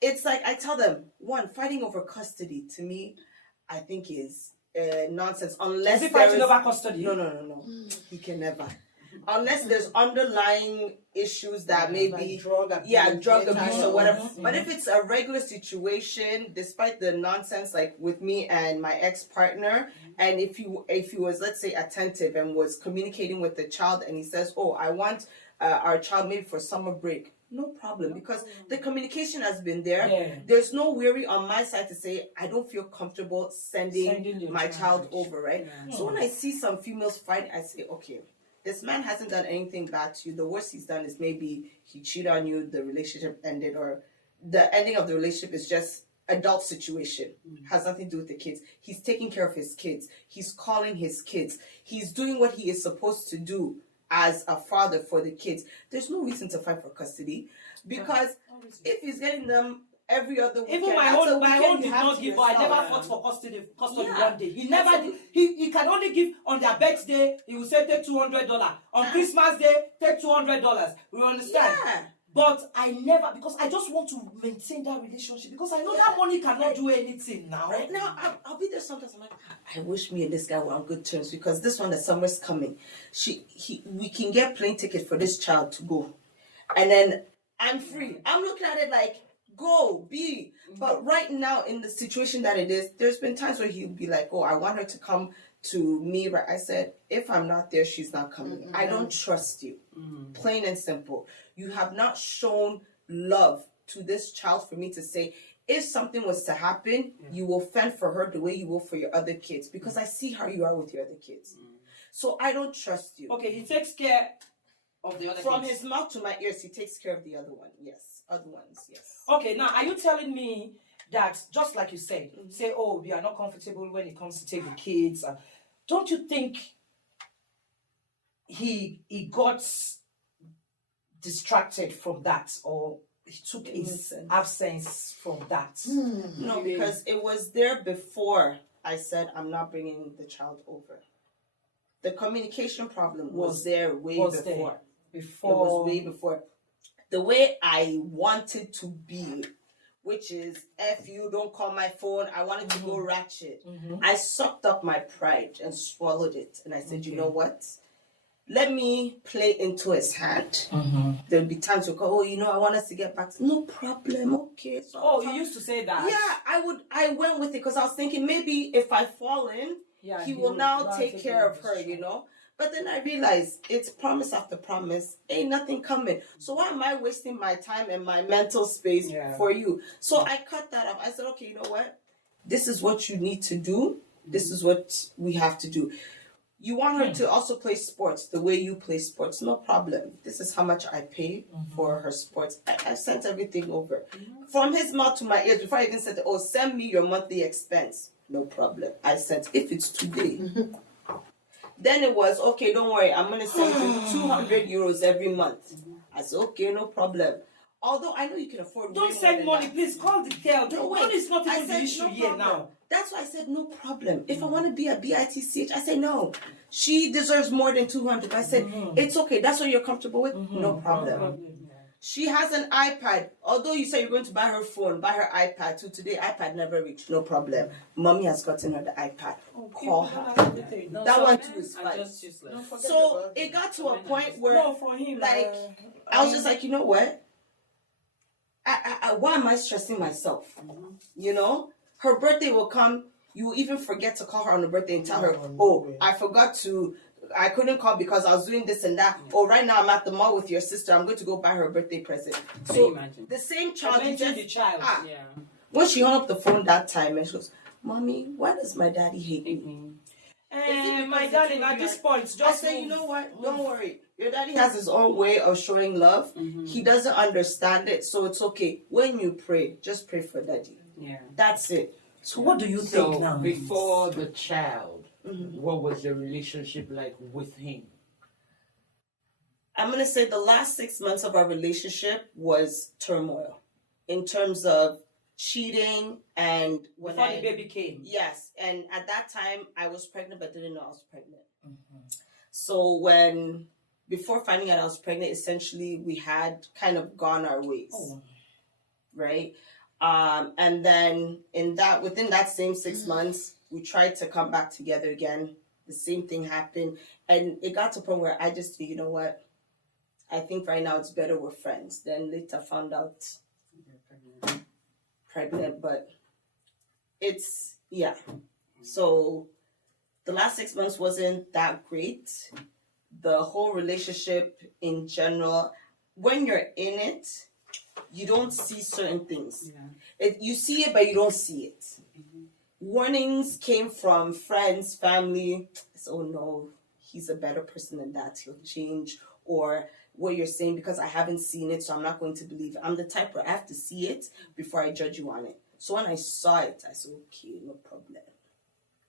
it's like I tell them, one, fighting over custody to me, I think is nonsense. Unless Is he fighting over custody? No. He can never. Unless there's underlying issues that maybe drug abuse, drug abuse or whatever. Mhm. But if it's a regular situation, despite the nonsense, like with me and my ex-partner, and if he was, let's say, attentive and was communicating with the child, and he says, "Oh, I want our child maybe for summer break," no problem, because the communication has been there. Yeah. There's no worry on my side to say I don't feel comfortable sending your my child child. over, right? Yeah. So when I see some females fight, I say, okay, this man hasn't done anything bad to you. The worst he's done is maybe he cheated on you, the relationship ended, or the ending of the relationship is just adult situation. Has nothing to do with the kids. He's taking care of his kids. He's calling his kids. He's doing what he is supposed to do as a father for the kids. There's no reason to fight for custody, because if he's getting them every other weekend, Even my that's a own weekend did you have not to give, but I yourself. never fought for custody Yeah. one day. He never did. He can only give on their birthday. He will say take $200. On Christmas Day, take $200. We understand. Yeah. But I never, because I just want to maintain that relationship, because I know that money cannot do anything now. Right now, I'll be there sometimes. I'm like, I wish me and this guy were on good terms, because this one, the summer's coming. We can get plane ticket for this child to go, and then I'm free. I'm looking at it like, go, be. But right now, in the situation that it is, there's been times where he'll be like, oh, I want her to come to me. Right? I said, if I'm not there, she's not coming. I don't trust you. Plain and simple. You have not shown love to this child for me to say, if something was to happen, you will fend for her the way you will for your other kids, because I see how you are with your other kids. So I don't trust you. Okay, he takes care of the other From kids. his mouth to my ears, he takes care of the other one. Yes. Other ones, yes. Okay, now are you telling me that, just like you said, say, oh, we are not comfortable when it comes to take the kids? Don't you think he got distracted from that, or he took his absence from that? No, because it was there before I said I'm not bringing the child over. The communication problem was there way before. It was way before. The way I wanted to be, which is, F you, don't call my phone, I wanted to go ratchet. I sucked up my pride and swallowed it. And I said, you know what? Let me play into his hand. There'll be times to go, I want us to get back. No problem, okay. So you used to say that? Yeah, I went with it, because I was thinking maybe if I fall in, he will now take care of her, But then I realized it's promise after promise, ain't nothing coming. So why am I wasting my time and my mental space for you? So I cut that off. I said, okay, you know what? This is what you need to do. This is what we have to do. You want her to also play sports the way you play sports, no problem. This is how much I pay for her sports. I sent everything over. From his mouth to my ears, before I even said, send me your monthly expense. No problem. I said, if it's today. Then it was, okay, don't worry, I'm going to send you 200 euros every month. I said, okay, no problem. Although I know you can afford Don't send money, please call the girl. No, money is not even the issue no here problem. now. That's why I said no problem. If I want to be a BITCH, I say no. She deserves more than 200. I said, it's okay. That's what you're comfortable with? No problem. She has an iPad. Although you say you're going to buy her phone, buy her iPad too. Today, iPad never reached. No problem. Mommy has gotten her the iPad. Call her. That one too is fine. Just useless. So it got to a point where, No, for him, like, I was just like, you know what? Why am I stressing myself? Her birthday will come. You will even forget to call her on her birthday and tell her, I couldn't call because I was doing this and that. Oh, right now I'm at the mall with your sister. I'm going to go buy her a birthday present. So the same child, the child. Yeah. When she hung up the phone that time and she goes, Mommy, why does my daddy hate me? My darling, at this point, just I say, you know what? Don't worry. Your daddy has his own way of showing love. He doesn't understand it, so it's okay. When you pray, just pray for daddy. Yeah. That's it. So what do you think now? Before the child, what was your relationship like with him? I'm going to say the last 6 months of our relationship was turmoil in terms of cheating and when Before the baby came. Yes, and at that time I was pregnant but didn't know I was pregnant. So when before finding out I was pregnant, essentially we had kind of gone our ways. Oh. Right? And then within that same 6 months, we tried to come back together again. The same thing happened. And it got to a point where I just, you know what? I think right now it's better we're friends. Then later found out pregnant, but it's, yeah. So the last 6 months wasn't that great. The whole relationship in general, when you're in it, you don't see certain things. You see it, but you don't see it. Warnings came from friends, family. So, oh no, he's a better person than that. He'll change. Or what you're saying, because I haven't seen it, so I'm not going to believe it. I'm the type where I have to see it before I judge you on it. So when I saw it, I said, okay, no problem.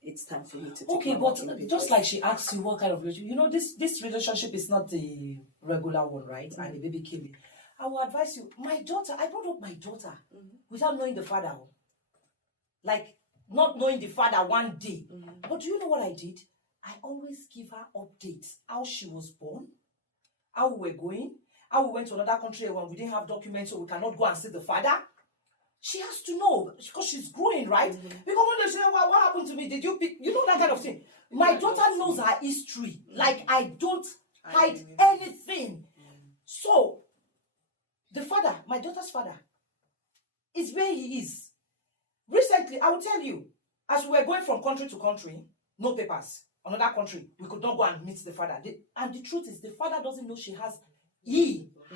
It's time for me to take Okay, my but walking just papers. like she asked you what kind of relationship, this relationship is not the regular one, right? And the baby came in. I will advise you, my daughter, I brought up my daughter without knowing the father. Like, not knowing the father one day. But do you know what I did? I always give her updates. How she was born, how we were going, how we went to another country when we didn't have documents, so we cannot go and see the father. She has to know because she's growing, right? Because when they say, what happened to me? Did you pick? You know that kind of thing. My daughter knows her history. Like, I don't hide anything. So, the father, my daughter's father, is where he is. Recently, I will tell you, as we were going from country to country, no papers, another country, we could not go and meet the father. And the truth is, the father doesn't know he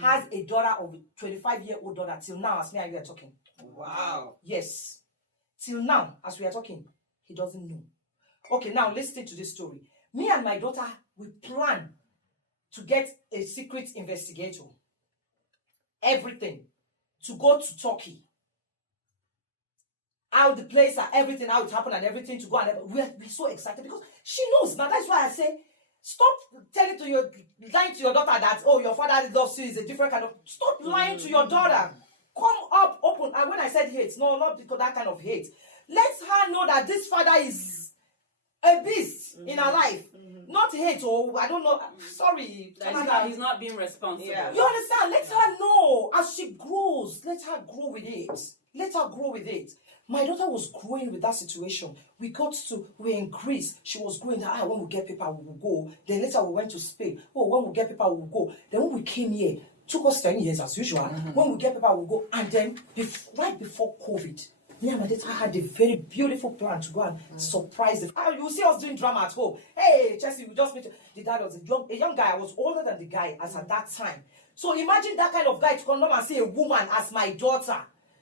has a daughter of a 25-year-old daughter till now, as me and you are talking. Wow. Yes. Till now, as we are talking, he doesn't know. Okay, now listen to this story. Me and my daughter, we plan to get a secret investigator. Everything. To go to Turkey. How the place and everything, how it happened and everything to go and we're so excited because she knows. Now that's why I say, stop lying to your daughter that, oh, your father loves you is a different kind of. Stop lying to your daughter. Come up open. And when I said hate, no, not because that kind of hate. Let her know that this father is a beast in her life. Not hate, or I don't know. Sorry. He's not being responsible. Yeah. You understand? Let her know as she grows. Let her grow with it. Let her grow with it. My daughter was growing with that situation. We increased. She was growing. When we get paper, we will go. Then later we went to Spain. Oh, when we get paper, we will go. Then when we came here, took us 10 years as usual. When we get paper, we will go. And then, right before COVID, me and my daughter had a very beautiful plan to go and surprise them. You see us doing drama at home. Hey, Chelsea, we just met. The dad was a young guy. I was older than the guy as at that time. So imagine that kind of guy to come and see a woman as my daughter.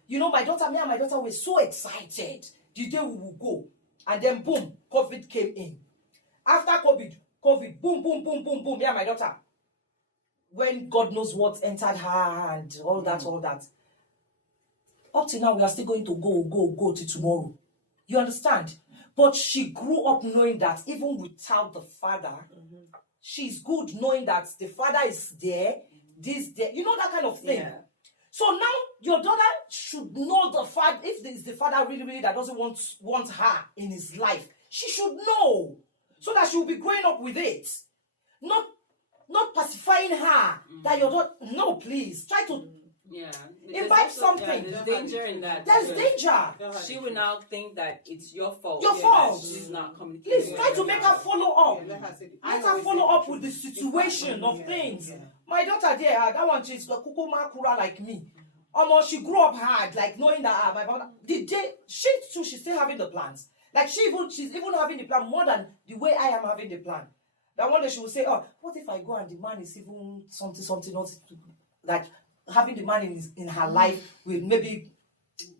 You know, me and my daughter were so excited the day we would go. And then, boom, COVID came in. After COVID, boom, boom, boom, boom, boom, me and my daughter. When God knows what entered her and all that. Up till now, we are still going to go till tomorrow. You understand? But she grew up knowing that even without the father, she's good knowing that the father is there, you know, that kind of thing. Yeah. So now your daughter should know the father. If there is the father really that doesn't want her in his life, she should know so that she will be growing up with it, not pacifying her that your daughter. No, please try to invite something. There's danger in that. There's danger. She will now think that it's your fault. Your fault. She's not communicating. Please try to make her follow up. Let her follow up with the situation of things. My daughter there, that one, she's a kukuma kura like me. She grew up hard, like knowing that my mother. The day she's still having the plans. Like she's even having the plan more than the way I am having the plan. That one day she will say, "Oh, what if I go and the man is even something not like having the man in her life will maybe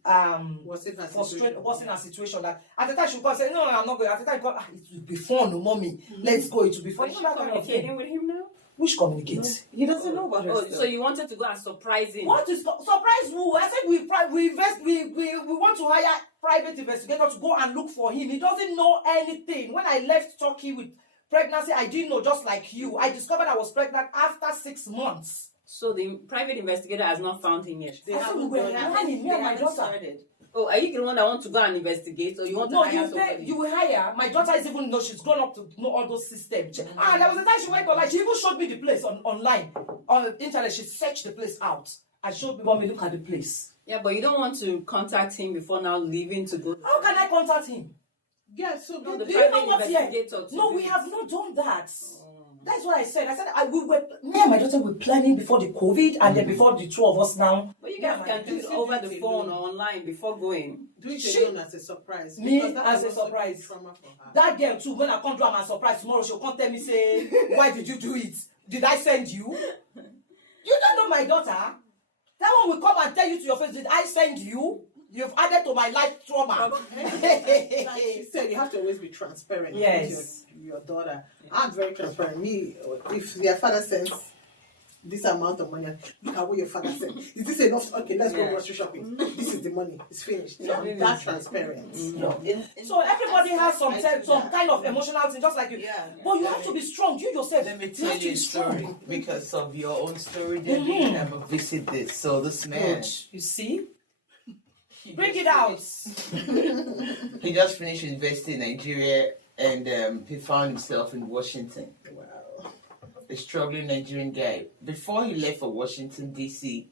frustrate her situation that at the time she will go and say, no, I'm not going. At the time, it will be fun, mommy. Let's go. It will be fun. Is she communicating with him now? Which communicates? He doesn't know about her. Oh, so you wanted to go and surprise him? What is surprise who? I said we want to hire private investigator to go and look for him. He doesn't know anything. When I left Turkey with pregnancy, I didn't know, just like you. I discovered I was pregnant after 6 months. So the private investigator has not found him yet. They I said haven't we were done it. planning, me and my haven't daughter. started. Oh, are you the one that wants to go and investigate, or you want No, to hire you somebody? pay, you will hire. My daughter is even know she's grown up to know all those systems. There was a time she went online. She even showed me the place online on the internet. She searched the place out and showed me, "Mommy, look at the place." Yeah, but you don't want to contact him before now leaving to go. How can I contact him? Yeah, so No, the Do you know private what here? investigator. to No, do we it. have not done that. That's what I said. Me and my daughter were planning before the COVID, and then before the two of us now. But you guys Yeah, can do it you over do the it phone alone. or online before going. do it She- alone as a surprise. Me because that as can a also be surprise. trauma for her. That girl too, when I come to her and surprise tomorrow, she'll come tell me, say, "Why did you do it? Did I send you? You don't know my daughter. That one will come and tell you to your face, "Did I send you? You've added to my life trauma." Like she said, you have to always be transparent Yes. with your daughter. I'm very transparent. Me, if their father sends this amount of money, look at what your father sent. Is this enough? Okay, let's go grocery shopping. This is the money. It's finished. So I'm that transparent. So everybody has some kind of emotional thing, just like you. Yeah. But you have to be strong. You yourself. Let me you tell have to you a be strong. story because of your own story, Debbie. I'm gonna visit this. So this man, Good. You see? he Bring just it out. He just finished investing in Nigeria, and he found himself in Washington. Wow. A struggling Nigerian guy. Before he left for Washington D.C.,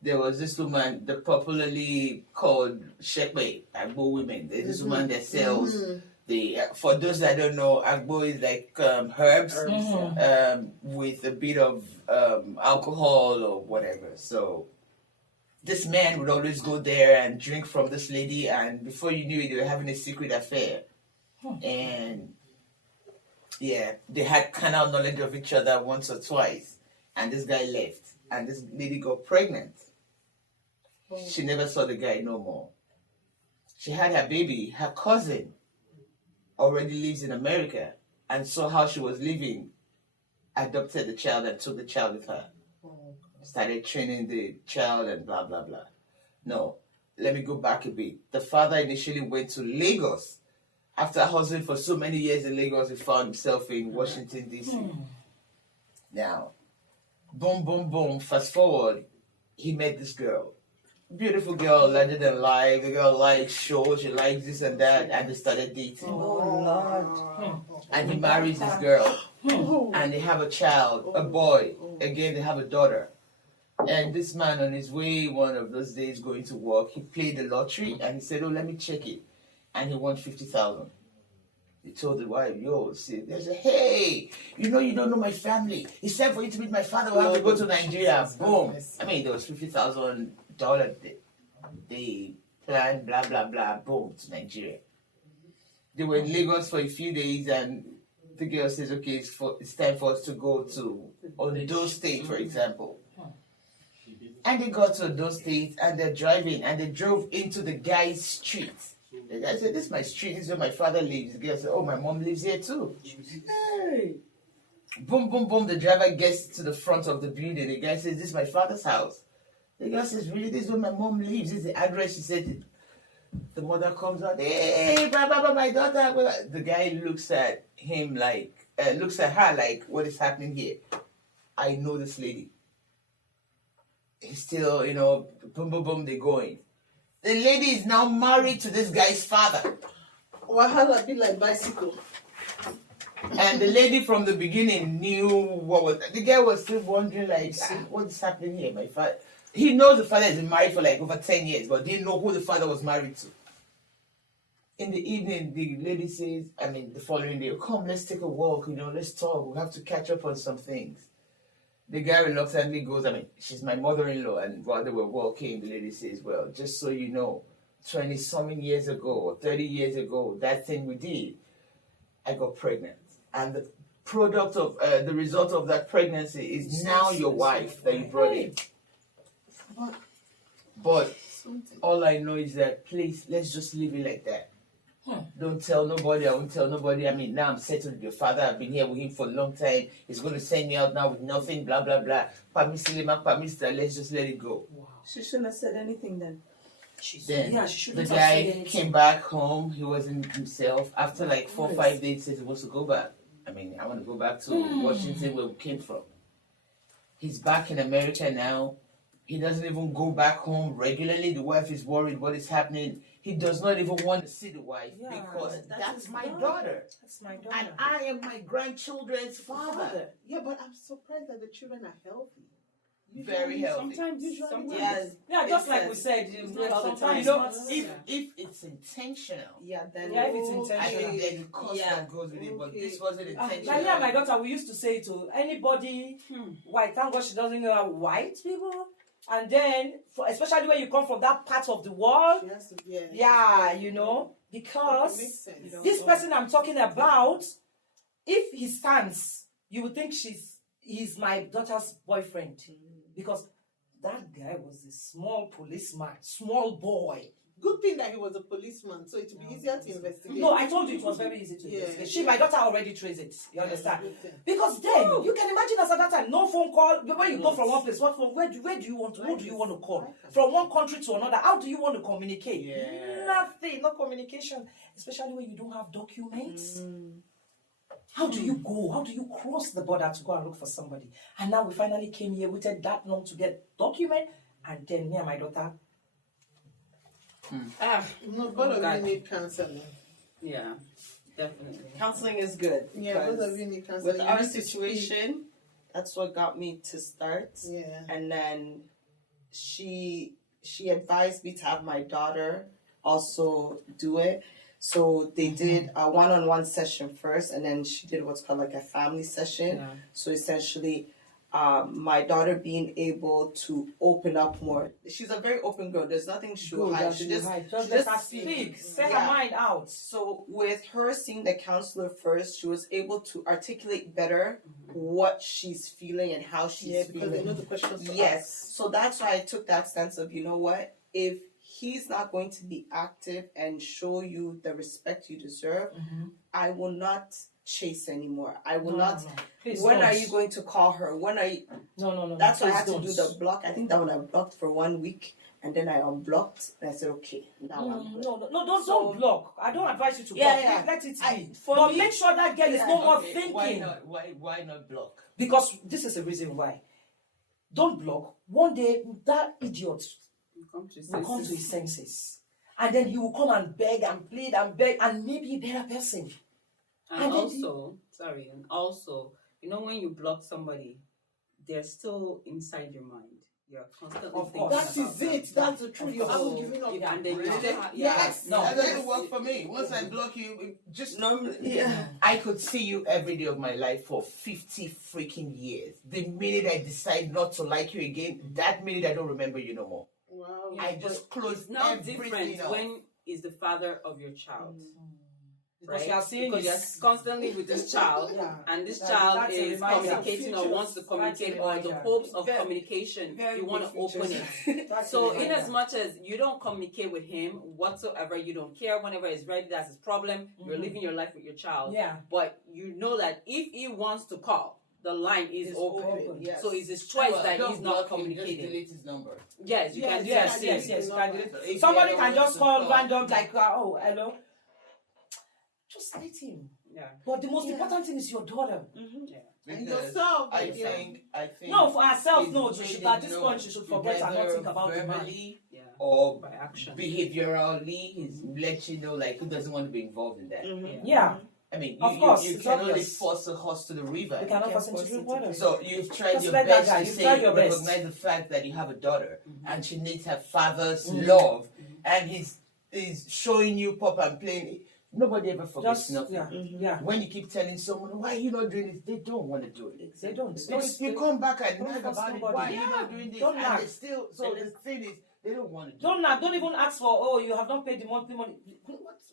there was this woman, the popularly called Shekpe, Agbo women. There's this woman that sells the. For those that don't know, Agbo is like herbs with a bit of alcohol or whatever. So this man would always go there and drink from this lady, and before you knew it, they were having a secret affair. And yeah, they had carnal knowledge of each other once or twice, and this guy left, and this lady got pregnant. She never saw the guy no more. She had her baby. Her cousin already lives in America and saw how she was living, adopted the child and took the child with her. Started training the child and blah, blah, blah. No, let me go back a bit. The father initially went to Lagos. After hustling for so many years in Lagos, he found himself in Washington, D.C. Now, boom, boom, boom, fast forward, he met this girl. Beautiful girl, larger than life. The girl likes shows, she likes this and that, and they started dating. And he marries this girl, and they have a child, a boy. Again, they have a daughter. And this man, on his way one of those days going to work, he played the lottery, and he said, "Oh, let me check it." And he won 50,000. He told the wife, "Yo, see, they said, hey, you don't know my family. It's time for you to meet my father. We'll have to go to Nigeria." Boom. I mean, there was $50,000. They planned, blah, blah, blah, boom, to Nigeria. They were in Lagos for a few days, and the girl says, "Okay, it's time for us to go to Ondo State, for example." And they got to Ondo State, and they're driving, and they drove into the guy's street. The guy said, "This is my street. This is where my father lives." The girl said, "Oh, my mom lives here too." Hey. Boom, boom, boom. The driver gets to the front of the building. The guy says, "This is my father's house." The girl says, "Really? This is where my mom lives. This is the address." She said, the mother comes out, "Hey, blah, blah, blah, my daughter." The guy looks at him looks at her like, "What is happening here? I know this lady." He's still, boom, boom, boom, they're going. The lady is now married to this guy's father. Wahala be like bicycle. And the lady from the beginning knew the guy was still wondering, like, what is happening here? My father, he knows the father has been married for like over 10 years, but didn't know who the father was married to. In the evening, the lady says, the following day, "Come, let's take a walk, let's talk. We have to catch up on some things." The guy reluctantly goes, she's my mother-in-law, and while they were walking, the lady says, "Well, just so you know, 20-something years ago, or 30 years ago, that thing we did, I got pregnant. And the result of that pregnancy is now your wife that you brought in. But all I know is that, please, let's just leave it like that. Don't tell nobody. I won't tell nobody. Now I'm settled with your father. I've been here with him for a long time. He's going to send me out now with nothing, blah, blah, blah. Let's just let it go." Wow. She shouldn't have said anything then. Then she the shouldn't have said guy anything. came back home. He wasn't himself. After like 4 or 5 days, he said he wants to go back. I want to go back to Washington, where we came from. He's back in America now. He doesn't even go back home regularly. The wife is worried what is happening. He does not even want to see the wife because that's my daughter. That's my daughter. And I am my grandchildren's father. Yeah, but I'm surprised that the children are healthy. Very healthy. Sometimes. Yeah, just like we said, sometimes If it's intentional, Yeah, then if it's I intentional. think there's a cost that goes with it, but this wasn't intentional. Like yeah, my daughter, we used to say to anybody white, thank God she doesn't know how white people. And then, especially when you come from that part of the world, you know, because It makes sense. this person I'm talking about, if he stands, you would think he's my daughter's boyfriend. Because that guy was a small policeman, small boy. Good thing that he was a policeman, so it would be easier to investigate. No, I told you it was very easy to investigate. My daughter already traced it. You understand? Good thing. Because then you can imagine us at that time, no phone call. When you go from one place, where do you want to? Who do you want to call? From one country to another, how do you want to communicate? Yeah. Nothing, no communication. Especially when you don't have documents. How do you go? How do you cross the border to go and look for somebody? And now we finally came here, waited that long to get document, and then me and my daughter. No, both of you need counseling. Yeah, definitely. counseling is good. Yeah, both because of you need counseling. with You our need to situation, that's what got me to start. Yeah. And then she advised me to have my daughter also do it. So they did a one-on-one session first, and then she did what's called like a family session. Yeah. So essentially, my daughter being able to open up more. She's a very open girl. There's nothing she'll hide. She just let her speak. Set her mind out. So with her seeing the counselor first, she was able to articulate better what she's feeling and how she's because they feeling. know the questions to Yes. ask. So that's why I took that stance of, you know what, if he's not going to be active and show you the respect you deserve, I will not chase anymore. I will not. Please When don't. are you going to call her? When are you? No. That's why I please had to don't. do the block. I think that one I blocked for 1 week, and then I unblocked, and I said, okay, now I'm good. No, don't So- block. I don't advise you to Yeah, block. yeah. Let it be. For But me- make sure that girl is no more Okay, thinking. why not? Why not block? Because this is the reason why. Don't block. One day that idiot You come to will come to his senses. And then he will come and beg and plead and beg and maybe a better person. And And then also, you know, when you block somebody, they're still inside your mind. You're constantly Of thinking course. That is about it. them. That's the truth. You So, haven't given up. and then you still have, Yes. No. That doesn't work for me. Once I block you, just Normally, yeah. I could see you every day of my life for 50 freaking years. The minute I decide not to like you again, that minute I don't remember you no more. Wow. I just close It's now everything different off. when is the father of your child. Because Right? you are seeing because this- you're constantly with this child, Yeah. and this That- child that's a is reminder. communicating or wants to communicate, or the reminder. hopes of Very- communication. very You want to big open futures. it. That's So, a in reminder. as much as you don't communicate with him whatsoever, you don't care. Whenever he's ready, that's his problem. You're living your life with your child. Yeah. But you know that if he wants to call, the line is It's open. open. Yes. So it's his choice Well, that don't he's not block him, just communicating. delete his number. Yes, you can do Yes, that. yes. Yes. Can do it. If Somebody you can ever just want to call talk- random, like, oh, hello. Just let him. Yeah. But the most important thing is your daughter. Yeah. And Because yourself. I yeah. think No, for herself, it's no. She should, at this really point, she should forget and not whether think about the man. verbally Yeah. or By action. behaviorally, he's let you know like who doesn't want to be involved in that. Yeah, I mean, Of course, you it's can only obvious. force a horse to the river. we cannot can't force him to force drink it to water. So you've tried Just your let that best guy- to you've say, tried your best. recognize the fact that you have a daughter and she needs her father's love, and he's showing you pop and playing. Nobody ever forgets Just, nothing. yeah. When you keep telling someone, why are you not doing this? They don't want to do it. They don't. Because you come back and don't nag force about it. nobody. Why are you Yeah, not doing this? don't And nag. they still, so the thing is, they don't want to do Don't it. nag. Don't even ask for. Oh, you have not paid the monthly money.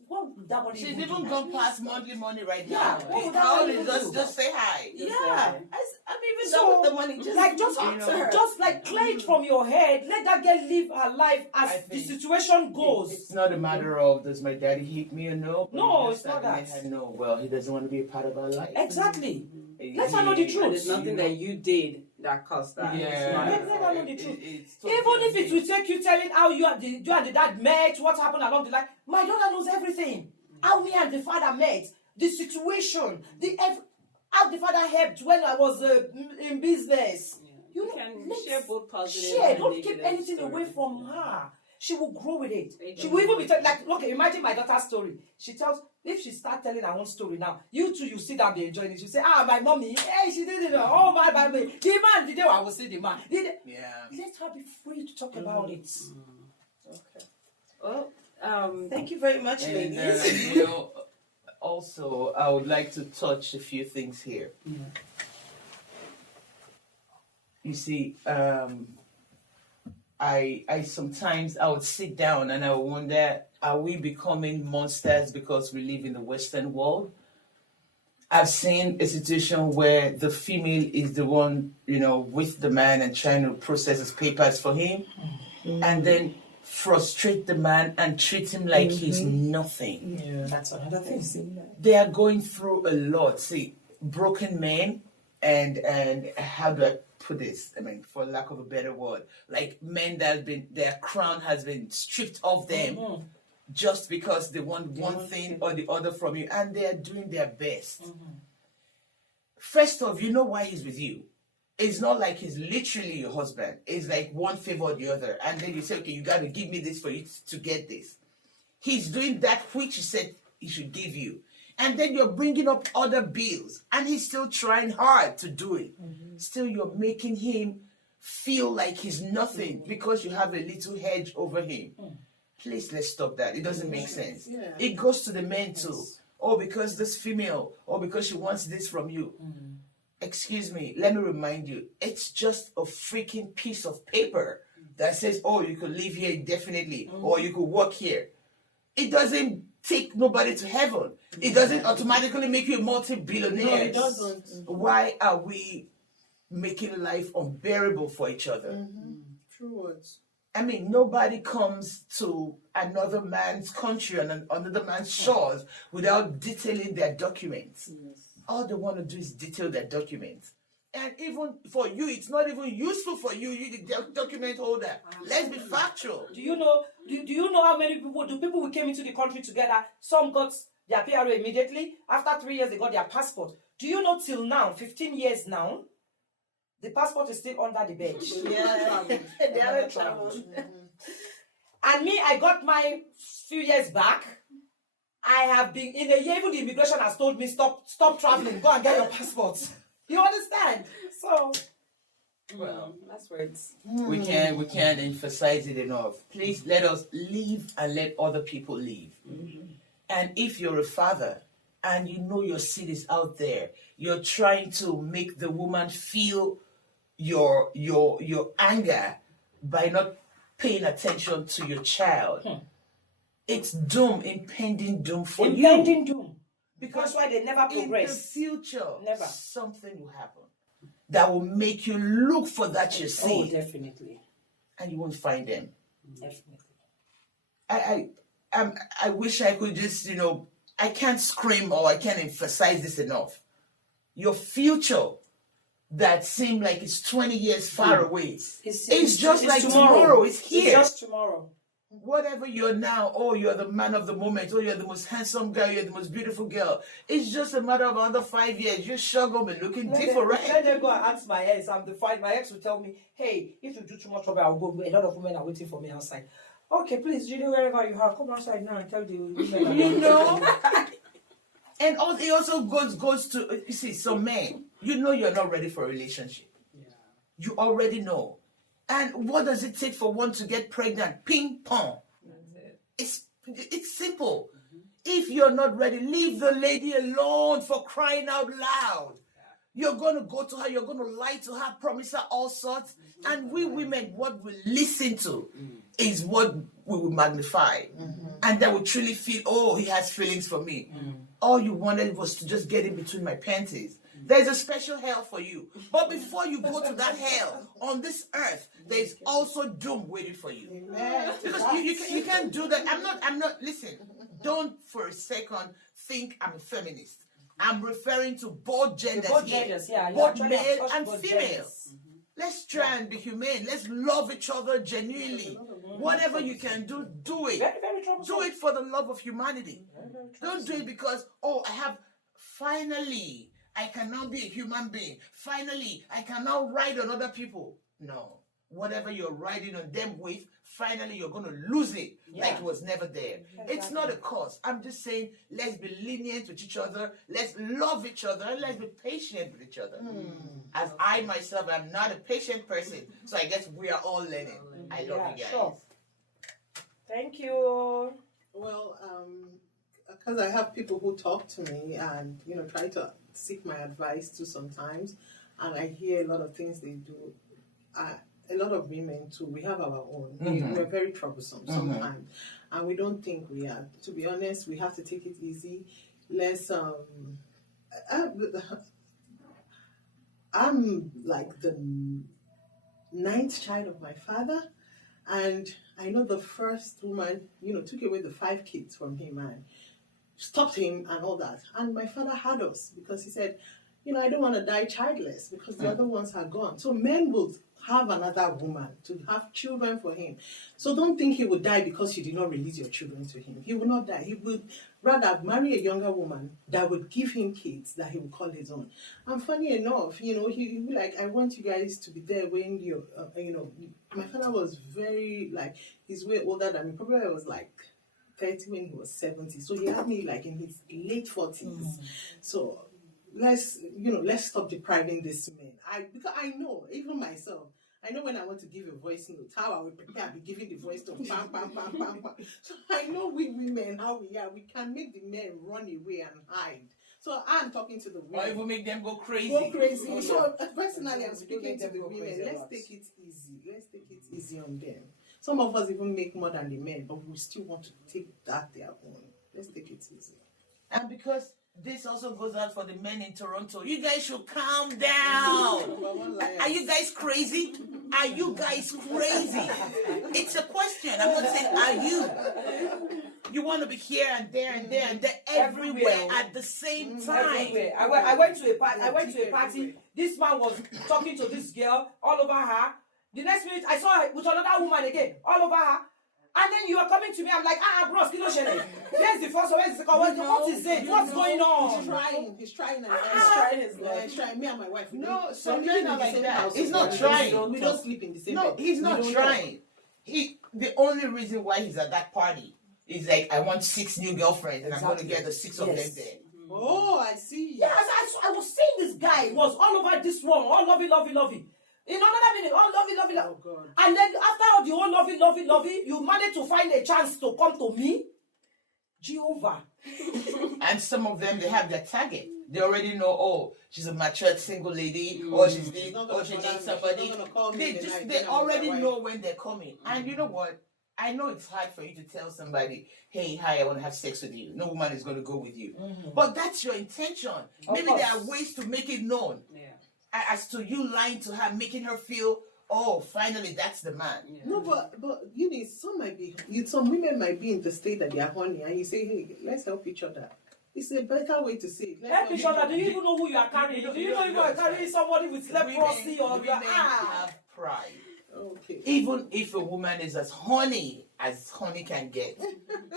What would that money? She's even even do? gone past monthly money right Yeah, now. what would that How money is even do? just say hi. Yeah. I'm even So, done with the money. Just like, just talk to her. Just like clear it from your head. Let that girl live her life I as the think situation goes. It's not a matter of does my daddy hate me or no. But No, you it's just not have to that. let her know, well, he doesn't want to be a part of our life. Exactly. He- Let her know the he- truth. And there's nothing that you did that caused that. Yeah. It's not- Let her know the truth. It's Even if it will take you telling how you and the dad met, what happened along the line, my daughter knows everything. How me and the father met, the situation, how the father helped when I was in business. You can share both positive Share. and Don't keep negative anything stories. away from her. She will grow with it. Exactly. She will even be like, okay, imagine my daughter's story. She tells, if she starts telling her own story now, you too, you sit down, be enjoying it. You say, my mommy, hey, she did it. Oh, my, the man, the day I will say the man. Yeah. Let her be free to talk about it. Okay. Well, Thank you very much, And, ladies. also, I would like to touch a few things here. Yeah. You see, I sometimes I would sit down and I would wonder, are we becoming monsters because we live in the Western world? I've seen a situation where the female is the one, with the man and trying to process his papers for him, and then frustrate the man and treat him like he's nothing. Yeah, that's another thing. They are going through a lot. See, broken men and how do I put this? I mean, for lack of a better word, like men that have been, their crown has been stripped off them just because they want one thing or the other from you, and they are doing their best. First off, you know why he's with you. It's not like he's literally your husband. It's like one favor or the other. And then you say, okay, you got to give me this for you to get this. He's doing that which he said he should give you. And then you're bringing up other bills. And he's still trying hard to do it. Still, you're making him feel like he's nothing because you have a little hedge over him. Please, let's stop that. It doesn't make sense. Yeah. It goes to the men too. Oh, because this female, or because she wants this from you. Excuse me, let me remind you, it's just a freaking piece of paper that says, oh, you could live here indefinitely, or you could work here. It doesn't take nobody to heaven. It doesn't automatically make you a multi-billionaire. No, it doesn't. Why are we making life unbearable for each other? True words. I mean, nobody comes to another man's country and another man's shores without detailing their documents. All they want to do is detail their documents. And even for you, it's not even useful for you, the document holder. Let's be factual. Do you know how many people who came into the country together, some got their PRO immediately, after 3 years they got their passport. Do you know till now, 15 years now, the passport is still under the bed. Yeah, they haven't traveled. And me, I got my few years back. I have been in a year, even the immigration has told me stop traveling, go and get your passport. You understand? So Well, that's words. we can't emphasize it enough. Please let us live and let other people live. And if you're a father and you know your seed is out there, you're trying to make the woman feel your anger by not paying attention to your child. It's doom, impending doom for you. impending doom. Because That's why they never in the progress. future, Never. something will happen that will make you look for that you Oh, see, definitely. and you won't find them. Definitely. I wish I could just, I can't scream or I can't emphasize this enough. Your future that seemed like it's 20 years far away. It's just like tomorrow. It's here. It's just tomorrow. Whatever you're now, oh, you're the man of the moment, oh, you're the most handsome girl, you're the most beautiful girl. It's just a matter of another 5 years. You're sure gonna be looking different. Let them go and ask my ex. I'm defined. My ex will tell me, hey, if you do too much trouble, I'll go. A lot of women are waiting for me outside. Okay, please, wherever you have, come outside now and tell the women. You know? And it also goes to, you see, some men, you're not ready for a relationship. Yeah. You already know. And what does it take for one to get pregnant? Ping pong. It's simple. If you're not ready, leave the lady alone, for crying out loud. You're going to go to her, you're going to lie to her, promise her all sorts. And we women, what we listen to is what we will magnify. And that we truly feel, oh, he has feelings for me. All you wanted was to just get in between my panties. There's a special hell for you. But before you go to that hell, on this earth, there's also doom waiting for you. Amen. Because you can't do that. I'm not, listen, don't for a second think I'm a feminist. I'm referring to both genders Both here. genders, yeah. Both Actually, male I've and touched both female. genders. Let's try and be humane. Let's love each other genuinely. Whatever you can do, do it. Very, very troublesome. Do it for the love of humanity. Don't do it because, oh, finally, I can now be a human being. Finally, I can now ride on other people. No. Whatever you're riding on them with, finally you're going to lose it like it was never there. Exactly. It's not a cause. I'm just saying, let's be lenient with each other. Let's love each other. And let's be patient with each other. As I myself am not a patient person, so I guess we are all learning. I love you guys. Sure. Thank you. Well, because I have people who talk to me and try to seek my advice too sometimes, and I hear a lot of things they do. A lot of women too. We have our own. We're very troublesome sometimes, and we don't think we are. To be honest, we have to take it easy. Let's. I'm like the 9th child of my father. And I know the first woman, took away the 5 kids from him and stopped him and all that. And my father had us because he said, I don't want to die childless because the other ones are gone. So men will have another woman to have children for him. So don't think he would die because you did not release your children to him. He will not die. He would rather marry a younger woman that would give him kids that he would call his own. And funny enough, he would be like, I want you guys to be there when you're, my father was very, he's way older than me. Probably I was like 30 when he was 70. So he had me in his late 40s. So let's stop depriving this man. Because I know, even myself, I know when I want to give a voice note, how I will prepare, I'll be giving the voice note, bam, bam, bam, bam, bam. So I know we women, how we are. We can make the men run away and hide. So I'm talking to the women. Or even make them go crazy. So personally, I'm speaking to the women. Let's take it easy. Let's take it easy on them. Some of us even make more than the men, but we still want to take that their own. Let's take it easy. And because this also goes out for the men in Toronto. You guys should calm down. Are you guys crazy? Are you guys crazy? It's a question. I'm not saying are you. You want to be here and there and there and there everywhere at the same time. Everywhere. I went to a party. This man was talking to this girl all over her. The next minute I saw her with another woman again all over her. And then you are coming to me, I'm like, bros, kilo shele. Where's the first one? Where's the second one? What is it? What's going on? He's trying. He's trying. Me and my wife. No, some men are like that. He's not trying. We don't sleep in the same No, bed. he's not trying. The only reason why he's at that party is like, I want 6 new girlfriends and I'm going to get the 6 of them there. Oh, I see. Yes, I was saying this guy was all over this one, all lovey. In another minute, all lovey. Oh, God. And then after all the whole lovey, you managed to find a chance to come to me? Jehovah. And some of them, they have their target. They already know, she's a matured single lady, or she's dating, or she dates somebody. They already know when they're coming. And you know what? I know it's hard for you to tell somebody, hey, hi, I want to have sex with you. No woman is going to go with you. But that's your intention. Maybe there are ways to make it known. Yeah. As to you lying to her, making her feel, finally, that's the man. Yeah. No, but EUNICE, some women might be in the state that they are horny, and you say, hey, let's help each other. It's a better way to say it. Help each other. Do you even know who you are carrying? Do you know you are carrying somebody with leprosy or women have pride. Okay. Even if a woman is as horny can get,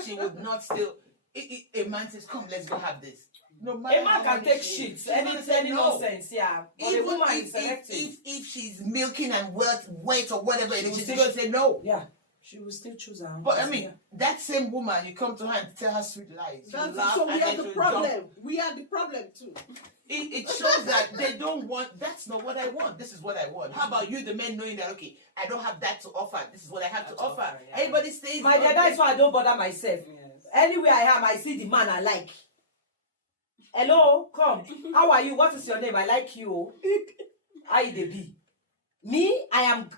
she would not still. A man says, "Come, let's go have this." No matter a man can take shit, any nonsense, yeah. But even a woman is selective. If she's milking and wet or whatever it is, she's going to say no. Yeah, she will still choose her. But I mean, that same woman, you come to her and tell her sweet lies. So we are the problem. We are the problem too. It shows that they don't want. That's not what I want. This is what I want. How about you, the men, knowing that okay, I don't have that to offer. This is what I have to offer. Yeah. Everybody stays. My dear, that's why I don't bother myself. Yes. Anywhere I am, I see the man I like. Hello, come. How are you? What is your name? I like you. I the be. Me, I am.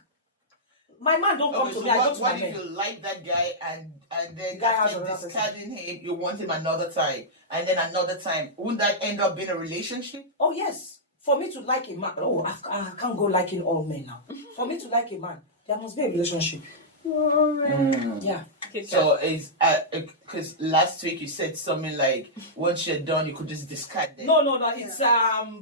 My man don't come to me. I go to my man. What if you like that guy and then after discarding him, you want him another time and then another time? Wouldn't that end up being a relationship? Oh yes. For me to like a man, I can't go liking all men now. For me to like a man, there must be a relationship. Yeah. So is because last week you said something like once you're done you could just discard them. No. It's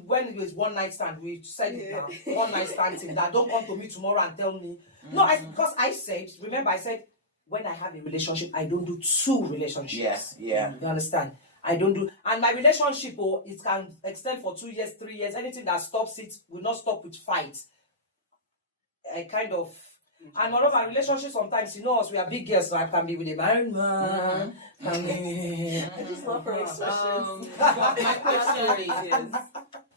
when it was one night stand. We said it now. One night stand thing. That don't come to me tomorrow and tell me. No, because I said. Remember, I said when I have a relationship, I don't do 2 relationships. Yes. Yeah. You understand? I don't do. And my relationship, it can extend for 2 years, 3 years. Anything that stops it will not stop with fight. I kind of. And one of my relationships, sometimes, you know us, we are big girls, so I can be with a married man. I just love her expressions. My question is,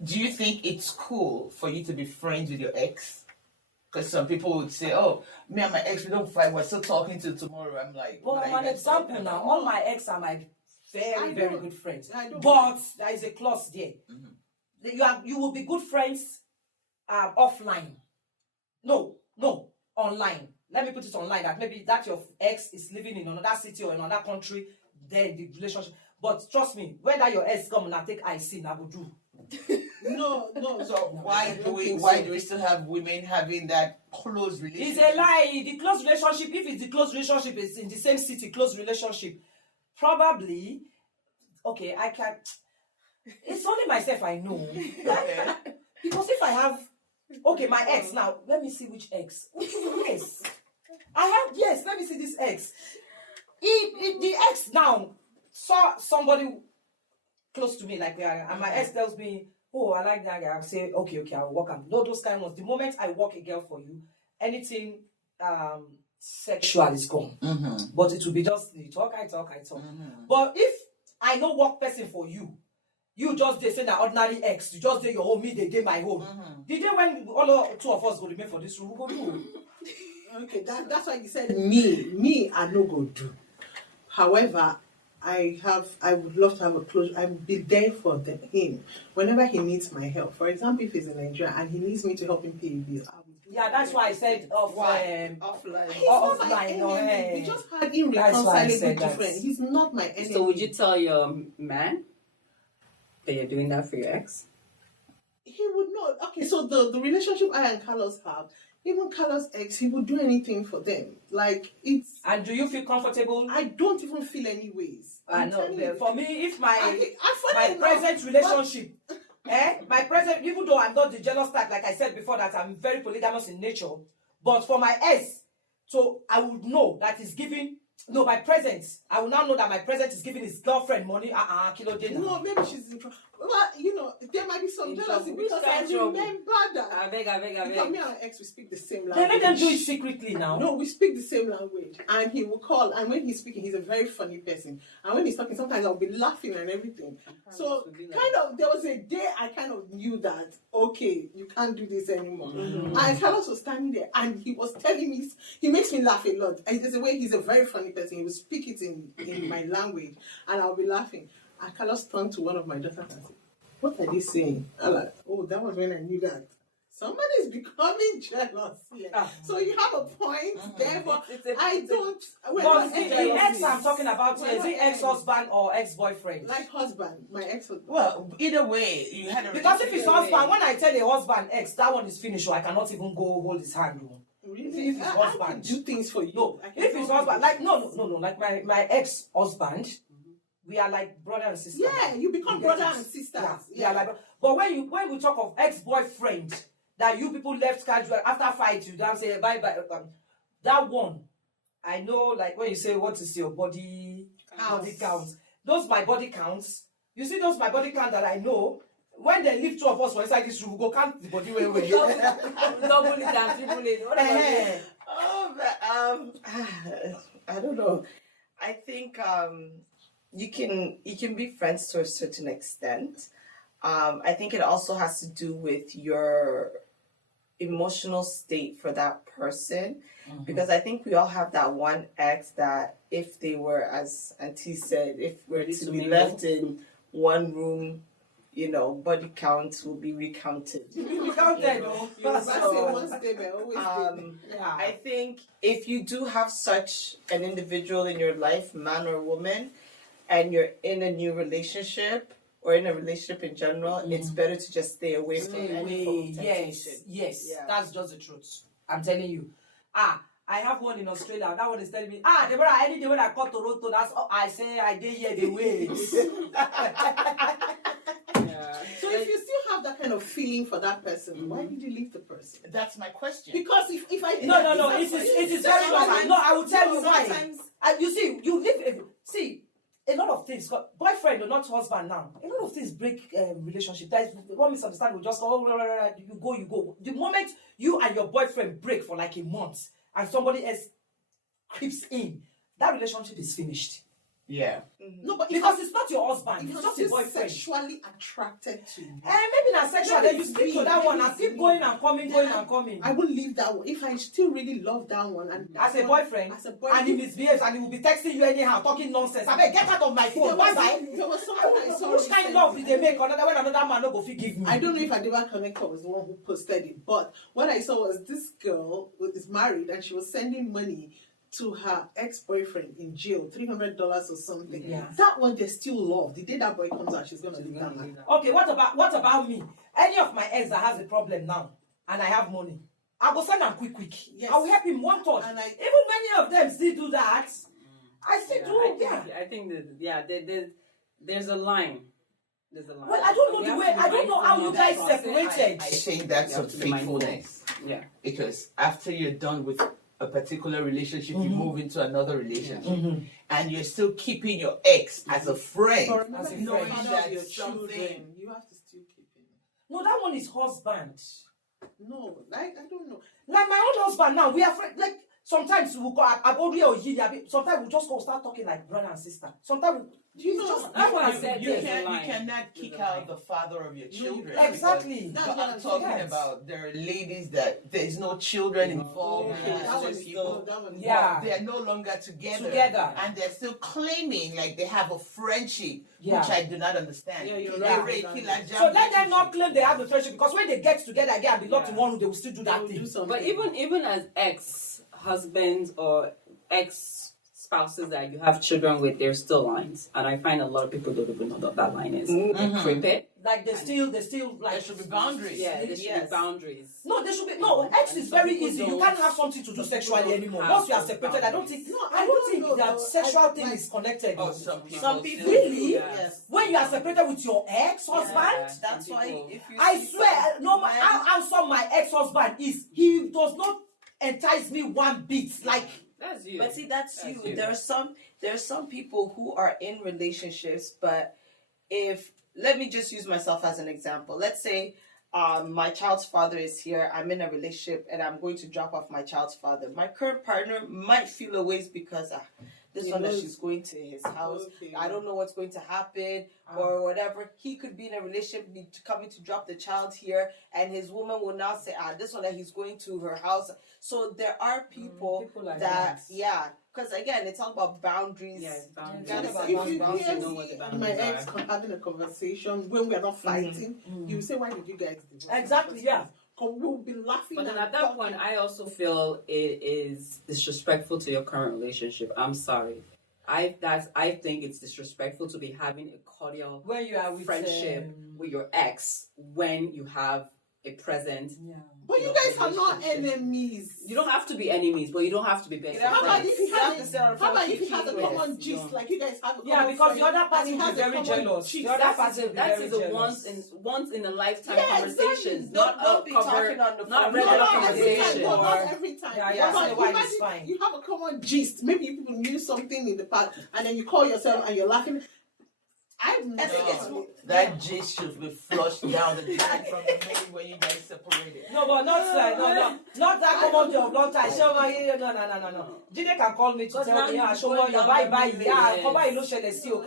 do you think it's cool for you to be friends with your ex? Because some people would say, oh, me and my ex, we don't fight, we're still talking till tomorrow. I'm like, Well, what I'm are an you guys example talking now. about? All my ex are my very good friends. But there is a clause there. You will be good friends offline. No, online. Let me put it online, that maybe that your ex is living in another city or in another country, then the relationship. But trust me, whether your ex come and take IC, I will do. No. So why do we still have women having that close relationship? It's a lie. The close relationship, if it's the close relationship, it's in the same city, close relationship. Probably, okay, I can. It's only myself I know. Okay. Because if I have, okay, my ex now, let me see which ex. Yes. Let me see this ex. If the ex now saw somebody close to me, like, and my ex tells me, oh, I like that guy, I'll say, okay, I'll walk him. No, those kind of ones. The moment I walk a girl for you, anything sexual is gone. But it will be just the talk. But if I no work person for you, you just they say that ordinary ex, you just do your home, me they do my home. The day when all two of us go remain for this room, we go do. Okay, that's why you said me, I no go do. However, I would love to have a close. I would be there for him whenever he needs my help. For example, if he's in Nigeria and he needs me to help him pay bills, I would do. Yeah, that's why I said offline. He's not my enemy. We just had irreconcilable different. He's not my enemy. So would you tell your man that you're doing that for your ex? He would not. Okay, so the relationship I and Carlos have, even Carlos' ex, he would do anything for them. Like, it's... And do you feel comfortable? I don't even feel any ways. I know. For me, if my enough, present relationship, my present, even though I'm not the jealous type, like I said before, that I'm very polygamous in nature, but for my ex, so I would know that he's giving... No, my presence. I will now know that my presence is giving his girlfriend money. Kilo dinner. No, maybe she's in trouble. Well, there might be some jealousy because I remember that. I beg. Because me and my ex, we speak the same language. Then let them do it secretly now. No, we speak the same language. And he will call. And when he's speaking, he's a very funny person. And when he's talking, sometimes I'll be laughing and everything. So, there was a day I kind of knew that, okay, you can't do this anymore. And Carlos was standing there and he was telling me, he makes me laugh a lot. And there's a way he's a very funny person. He will speak it in my language. And I'll be laughing. And Carlos turned to one of my daughters and said, what are they saying? I'm like, oh, that was when I knew that somebody's becoming jealous here. So you have a point there, but I don't. But the ex I'm talking about here, is it ex-husband or ex-boyfriend? Like husband, my ex-husband. Well, either way, you had a... Because if it's husband, when I tell a husband ex, that one is finished, I cannot even go hold his hand. Really? If it's husband, I can do things for you. No, if it's husband, like no, like my ex-husband, we are like brother and sister. Yeah, you become brother and sister. Yeah, like. But when we talk of ex-boyfriend, that you people left casual after fight, you don't say bye. That one, I know. Like when you say what is your body count? Those my body counts. You see those my body count that I know. When they leave two of us for inside this room, we go count the body way. Double it and triple it. What about you? I don't know. I think you can be friends to a certain extent. I think it also has to do with your emotional state for that person, because I think we all have that one ex that if they were, as Auntie said, if we're to be left in one room, body counts will be recounted. I think if you do have such an individual in your life, man or woman, and you're in a new relationship or in a relationship in general, it's better to just stay away from any form of temptation. Yes, that's just the truth. I'm telling you. I have one in Australia. That one is telling me, Deborah, any day when I call Toronto, that's all I say. I did hear the waves. So if you still have that kind of feeling for that person, why did you leave the person? That's my question. Because if I no, it is very normal. No, I will tell you why. You see, a lot of things things, boyfriend or not husband now, a lot of things break relationship. That is one misunderstanding will just go, you go. The moment you and your boyfriend break for like a month and somebody else creeps in, that relationship is finished. Yeah. No, but Because it's not your husband, if it's you're just a still boyfriend. sexually attracted to you, Maybe not sexual, then you stick to that one and keep going and coming, I won't leave that one. If I still really love that one, and as a boyfriend, as a boyfriend, and he misbehaves and he will be texting you anyhow, talking nonsense. I beg, get out of my phone. there was someone I saw. Which kind of love did they make another when another man no go fit give me? I don't know if Adiba Connector was the one who posted it, but what I saw was this girl is married and she was sending money to her ex-boyfriend in jail, $300 or something. Yeah. That one they still love. The day that boy comes out, she's gonna leave that man. Okay, what about me? Any of my ex that has a problem now and I have money, I go send them quick. Yes. I will help him one touch. And Even many of them still do that. I still do. I think that there's a line. There's a line. Well, I don't know the way. I don't know how you guys separated. I think that's You some have to be mindful. faithfulness. Yeah. Because after you're done with a particular relationship, you move into another relationship, and you're still keeping your ex as a friend. But remember, As a the friend. father of your Something- children, you have to still keep him. No, that one is husband. No, like I don't know. Like my own husband now, we are friends. Like sometimes we will go. Sometimes we just go start talking like brother and sister. Sometimes You know, that's what I said. You Yes. cannot kick out the father of your children. Exactly. That's But what I'm I'm talking saying. about there are ladies that there's no children involved. Okay, there's that other was people. that one. Yeah. They're no longer together. Together. And they're still claiming like they have a friendship, Yeah. which I do not understand. Yeah, you're right. So let them not claim they have a friendship, because when they get together again and be locked in one room, they will still do that thing. But even as ex-husbands or ex-spouses that you have children with, there's still lines, and I find a lot of people don't even know what that line is. They creep it. Like they still like There should be boundaries. Yeah, there should Yes. be boundaries. No, there should be no. X is very People easy. You don't- can't have something to do people sexually don't anymore. have Once you are those separated, I don't think. boundaries. I don't think know, that though. sexual thing is connected. Oh, some people. Some people Really? Yes. When you are separated with your ex-husband, Yeah. That's why People- if you I see swear, some no, men- how handsome my ex-husband is, he does not entice me one bit. Like, That's you. But see, that's you. you. There's some people who are in relationships, but if let me just use myself as an example. Let's say my child's father is here. I'm in a relationship, and I'm going to drop off my child's father. My current partner might feel a ways because this He one that knows. she's going to his house. Okay. I don't know what's going to happen or whatever. He could be in a relationship, be coming to drop the child here, and his woman will now say, this one that he's going to her house. So there are people, people like that, that. yeah. Because again, it's all about boundaries. Yes, boundaries. You gotta If set If those you boundaries, hear know me what the and my boundaries ex are. having a conversation when we are not fighting, you say, "Why did you guys divorce?" Exactly, yeah. Because we'll be laughing. But then and at that talking. point, I also feel it is disrespectful to your current relationship. I'm sorry. I think it's disrespectful to be having a cordial when you are with friendship with your ex when you have a present. Yeah. But you guys are not enemies. You don't have to be enemies, but you don't have to be best How about friends. if he You have has to sit on the how about phone, if he has a keep common it. gist, like you guys have a Yeah, common because friend, the other and party he will has be a very common jealous. gist. The other party will be That very is a jealous. once in a lifetime Yeah, conversations, exactly. Don't be cover- talking on the not phone. regular No, not every time. conversation. No, not or- every time. Yeah, yeah. But once in a while imagine it's fine. you have a common gist. Maybe you people knew something in the past, and then you call yourself and you're laughing. I've I think never. That gist should be flushed down the drain from the minute when you guys separated. No, but not that common job. Long time. Show me, no. Jide can call me to Because tell now me, yeah, you've show gone me your down bye. the Yeah, list. come by, no shele see you.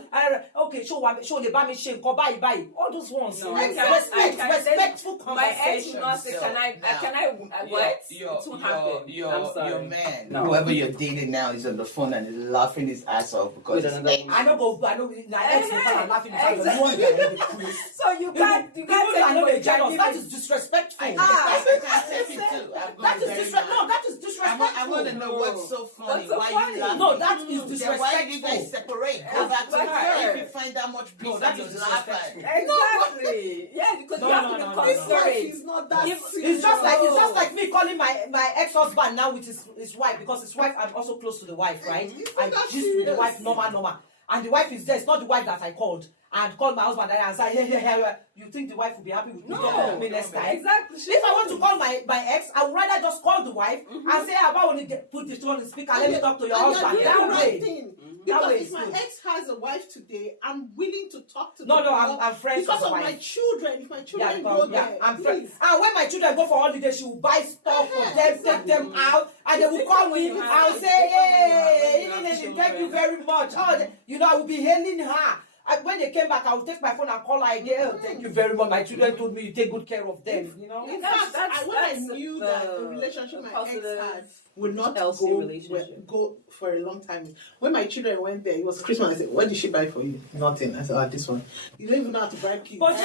Okay, show the bami shame, come bye. All those ones. No, Respectful My ex will conversation. not say, can I what? It won't happen. I'm sorry. Your man, No. whoever you're dating now, is on the phone and is laughing his ass off because With his another ex- woman. I know, now ex will come and laughing inside the Exactly. one that is the cruise. So you can't People that know they jealous, that is disrespectful. I take it too. I'm going That is very disrespectful. mad. No, that is disrespectful. I want to know what's so funny. What's so why funny? you laughing? No, that is Then why did you guys disrespectful. separate? Go back to But her. her. If you find that much peace, No, that and is you laugh at disrespectful. Exactly. Yeah, because No, you have no, to no, be no, This no. life considerate. is not that If- serious. It's just like me calling my ex-husband now with his wife, because his wife, I'm also close to the wife, right? It's I not that just with the serious. wife normal. And the wife is there. It's not the wife that I called. And called my husband and say, hey, you think the wife will be happy with me? No, Next time. exactly. If I want to call my ex, I would rather just call the wife and say, "About when you put this one on the speaker, let me talk to your And husband." you're doing That the right way. thing. Because That way if is my good. ex has a wife today, I'm willing to talk to No, them. no, I'm friends because with of the my wife. children. If my children Yeah, go yeah, there, I'm please. friends. And when my children go for holiday, she will buy stuff for them, take them out, and they will call me. I'll say, hey, thank you very much. Oh, I will be hailing her. And when they came back, I will take my phone and call her again. Oh, thank you very much. My children told me you take good care of them. In fact, when I knew that the relationship my ex had would not go for a long time. When my children went there, it was Christmas. I said, "What did she buy for you?" Nothing. I said, "This one." You don't even know how to bribe kids. But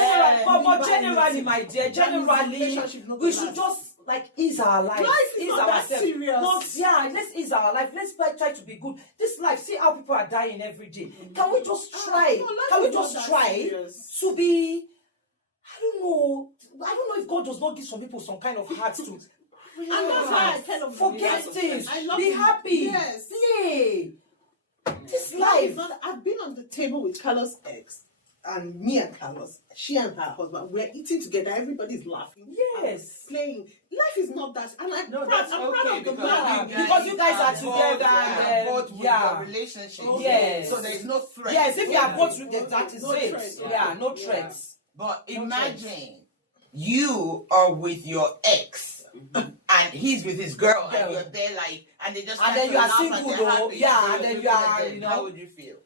generally, my dear, we should just ease our life. Life is ease not that ourselves. serious. Let's ease our life. Let's try to be good. This life, see how people are dying every day. Can we just try? Can we just try to be? I don't know if God does not give some people some kind of heart to. And that's why I kind of forget things. Be it. happy. Yes. Play. This Life. life. I've been on the table with Carlos' ex, and me and Carlos, she and her husband, we're eating together. Everybody's laughing. Yes. Playing. Life is not that. And I'm proud that's of the man. Because you guys are together and both with your relationship. Yes. So there is no threat. Yes, if you are both together, that is No it. threats. Yeah, no threats. But imagine you are with your ex and he's with his girl and you're there and they just And then you are laugh single and they're though. happy, Yeah, and then you're you are, looking at them. How would you feel?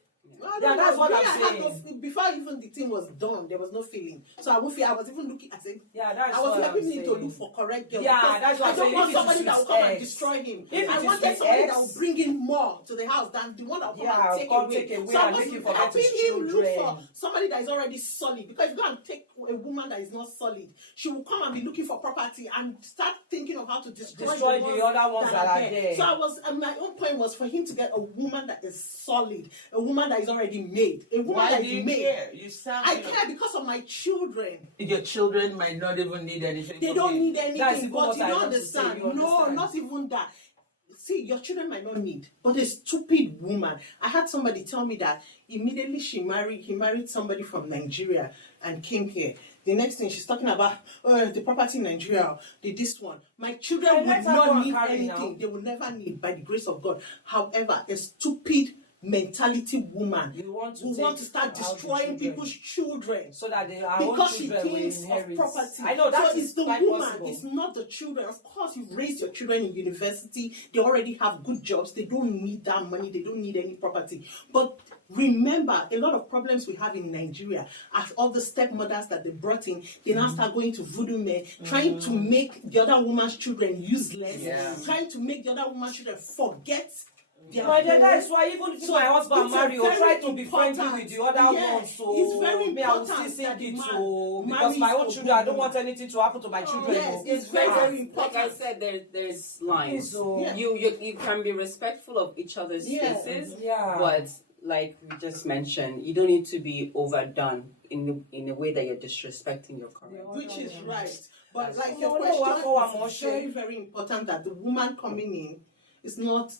Yeah, that's what I'm saying. Before even the thing was done, there was no feeling. So I was even looking. I said, yeah, that's I was what helping I'm him to saying. look for correct girl. Yeah, that's what I I'm don't saying. want If it somebody is that will his come and ex. destroy him. If I it is wanted his somebody ex. that will bring in more to the house than the one that will come Yeah, and come take take away. away So I and was make him forget helping his him look for children. somebody that is already solid. Because if you go and take a woman that is not solid, she will come and be looking for property and start thinking of how to destroy the other ones that are there. So I was, my own point was for him to get a woman that is solid, a woman that is already made, a woman Why that do is you made. care? You sound. I care because of my children. Your children might not even need anything. They don't need anything, but you I don't want to say, understand. you No, understand. not even that. See, your children might not need, but a stupid woman. I had somebody tell me that immediately he married somebody from Nigeria and came here. The next thing she's talking about, the property in Nigeria, this one. My children would not need anything. They will never need by the grace of God. However, a stupid mentality woman who want to start destroying people's children so that they are because she thinks of property. I know that so is it's the quite woman, possible. it's not the children. Of course, you've raised your children in university. They already have good jobs. They don't need that money. They don't need any property. But remember, a lot of problems we have in Nigeria are all the stepmothers that they brought in. They now start going to voodoo men, trying to make the other woman's children useless, trying to make the other woman's children forget. But that is why even if my husband marry or try to be friendly with the other ones, so it's very me, I will important still that sing the it man because my own marries children, a I don't want anything to happen to my children. yes, it's Like very important. Like I said, there's lines. So, You can be respectful of each other's spaces, but like we just mentioned, you don't need to be overdone in a way that you're disrespecting your current. Which is right. But like your question is very, very important that the woman coming in is not,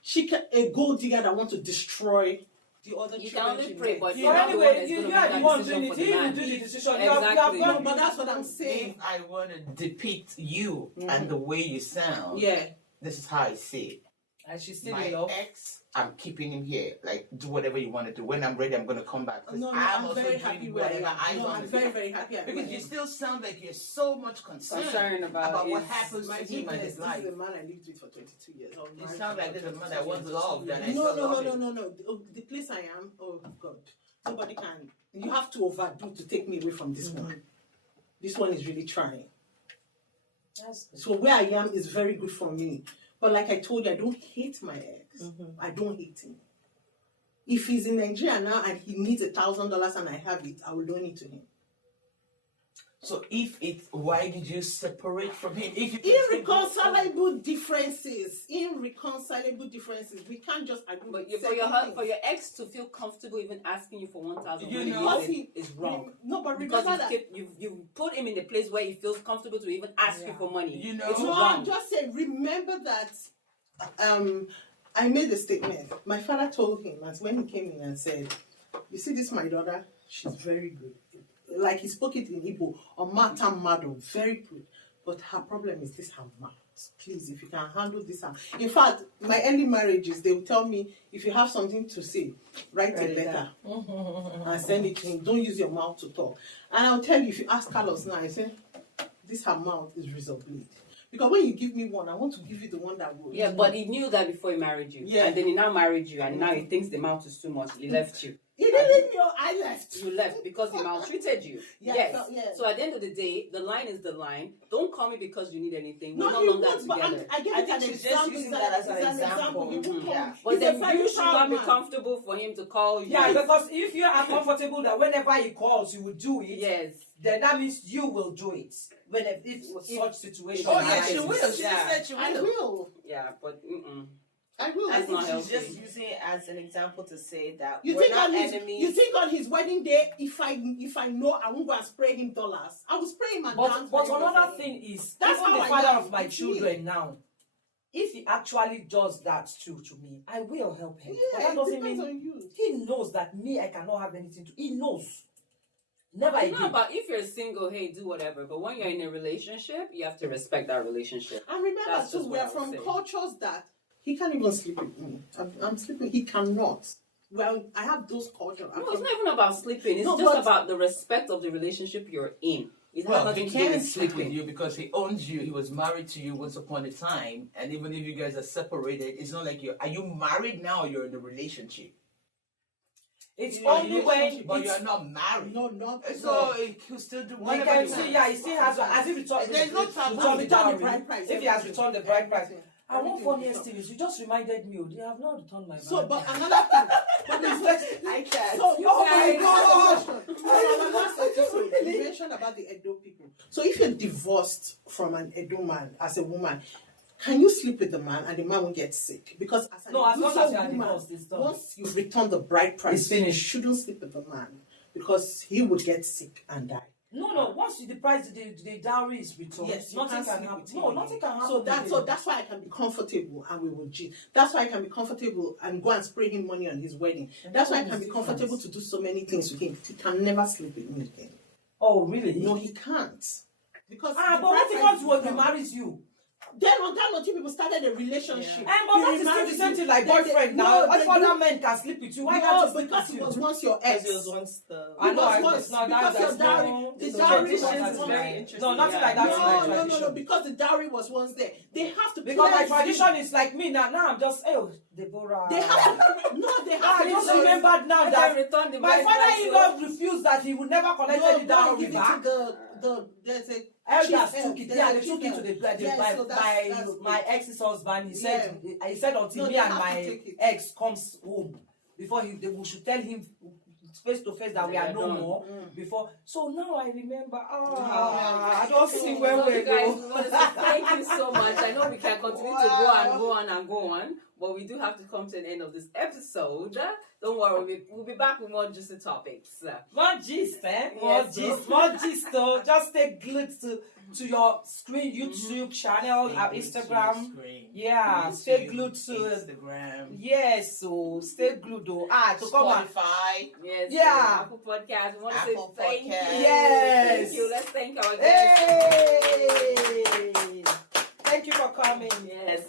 she can a gold digger that wants to destroy the other children. You can only pray, but anyway, you are the one doing it. You will do the decision. Exactly. No, but that's what I'm saying. If I want to depict you and the way you sound, this is how I see it. And she's still My in love. ex, I'm keeping him here. Like, do whatever you want to do. When I'm ready, I'm going to come back. No, I'm I'm also very doing happy where whatever I want I'm to very, do. very happy. Because you still sound like you're so much concerned about what happens to him and his life. This is a man I lived with for 22 years. You sound like there's a man that wants love. No. The place I am, oh God, nobody can. You have to overdo to take me away from this one. This one is really trying. So where I am is very good for me. But like I told you, I don't hate my ex. I don't hate him. If he's in Nigeria now and he needs $1,000 and I have it, I will loan it to him. So why did you separate from him? Irreconcilable differences. We can't just agree. But for your ex to feel comfortable even asking you for $1,000 is wrong. No, but because remember that you put him in a place where he feels comfortable to even ask you for money. It's no, wrong. I'm just saying. Remember that. I made a statement. My father told him as when he came in and said, "You see this, my daughter. She's very good." Like he spoke it in Igbo, or Mata Mado, very good. But her problem is this, her mouth. please, if you can handle this. In fact, my early marriages, they will tell me, if you have something to say, write a letter and send it to him. Don't use your mouth to talk. And I'll tell you, if you ask Carlos now, I say, this her mouth is razor blade. Because when you give me one, I want to give you the one that will. Yeah, but he knew that before he married you. Yeah. And then he now married you, and now he thinks the mouth is too much. He left you. He didn't leave me, I left. You left because he maltreated you. Yeah, yes. yeah. So at the end of the day, the line is the line. Don't call me because you need anything. We're No, no he longer won't, but together. I give I it think an she's just example. using that as an It's example. He won't call Yeah. me. But He's then a very you should proud not be man. comfortable for him to call you. Yeah, because if you are comfortable that whenever he calls, you will do it. Yes. Then that means you will do it. If such situation. Oh yeah, she arises. will. She Yeah. just said she I will. will. Yeah, but I will. I That's think not she's healthy. just using it as an example to say that You we're think, not on his, enemies. you think on his wedding day, if I know I won't go and spray him dollars, I will spray him and dance But for him. another thing is, That's even how the I father am. of my It's children now, if he actually does that too to me, I will help him. But Yeah, that it doesn't depends mean on you. he knows that me, I cannot have anything to. He knows. Never It's not again. about if you're single, hey, do whatever. But when you're in a relationship, you have to respect that relationship. And remember That's too, just we what are I would from say. cultures that he can't even sleep with me. I'm sleeping. He cannot. Well, I have those cultures. No, it's not even about sleeping. It's No, just but- about the respect of the relationship you're in. It has Well, nothing he to do can't with sleep with sleeping. you because he owns you. He was married to you once upon a time, and even if you guys are separated, it's not like are you married now or you're in a relationship? It's Yeah, only when But it's, you're not married. No, not So he could still do you whatever can he see, wants. yeah, he still has he returned. There's no taboo. returned the Return the dowry. bride price, If he has everything. returned the bride price. Everything. And one Everything funniest is thing is, you just reminded me, they have not returned my So, bride but price. another thing. But there's I can't. So, oh my guys- gosh! You mentioned about the Edo people. So, if you're divorced from an Edo man as a woman, can you sleep with the man and the man won't get sick? Because as an No, as long Edo as you are woman, divorced, it's done. once you return the bride price, It's finished. you shouldn't sleep with the man because he would get sick and die. No. Once the price, the dowry is returned, Yes, you nothing can't can sleep happen. with him No, again. nothing can happen. So that's why I can be comfortable and we will cheat. That's why I can be comfortable and go and spray him money on his wedding. That's why I can be comfortable to do so many things with him. He can never sleep with me again. Oh, really? No, he can't. Because But the what bride if price once is he wrong. marries you? Then on that note, people started a relationship. And but that is still the same thing like boyfriend now. What if other men can sleep with you? Why can't No, he sleep because with he you? was once your Because ex. it was once the. I know, Because it's not because that. your That's dowry, no. the So dowry was traditions once is very interesting. No, nothing like that in my No, tradition. because the dowry was once there. They have to Because my cleanse tradition you. is like me now. Now I'm just, oh, Deborah. They have to, no, they have I to just cleanse- remembered now And that then return the my bride price, father-in-law refused that he would never collect any No, dowry give it back. to there's a Elders chief took it. there's Yeah, a they took chief it to the Yeah, so that's my ex's husband. He said until No, me they and have to my take it. ex comes home before we should tell him face to face that we are no done. more. Before, so now I remember. Ah, I don't see So where we you guys, go. we want to say thank you so much. I know we can continue to go and go on and go on, but we do have to come to an end of this episode. Don't worry, we'll be back with more juicy topics. More gist, eh? Yes, More gist. Though. Just stay glued to your screen, YouTube channel, our Instagram. Yeah, stay glued to Instagram. Yes, so stay glued though. To come and Spotify. Yes, Yeah. Apple Podcast. We want to Apple say thank Podcast. you. Yes. Thank you. Let's thank our guests. Hey! Thank you for coming. Yes.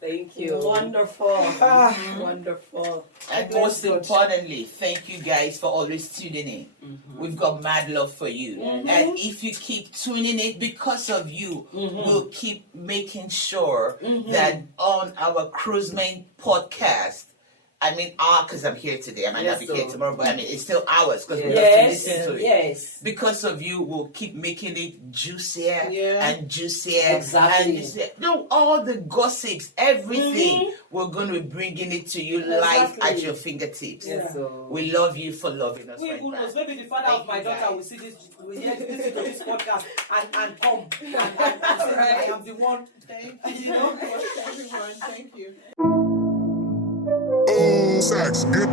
Thank you. Wonderful. Ah. Wonderful. And most importantly, thank you guys for always tuning in. We've got mad love for you. And if you keep tuning in, because of you, we'll keep making sure that on our Cruiseman podcast, I mean, because I'm here today, I might not be here tomorrow, but I mean, it's still ours because we have to Yes, listen to it. yes. Because of you, we'll keep making it juicier and juicier. Exactly. And juicier. No, all the gossips, everything, we're going to be bringing it to you live at your fingertips. Yes, so. We love you for loving us. Who Right knows? back. Maybe the father Thank of my you, daughter guys. will see this, will hear listen to this podcast and come and say I am the one. Thank You you know? very much, everyone. Thank you. Oh, Sax, good.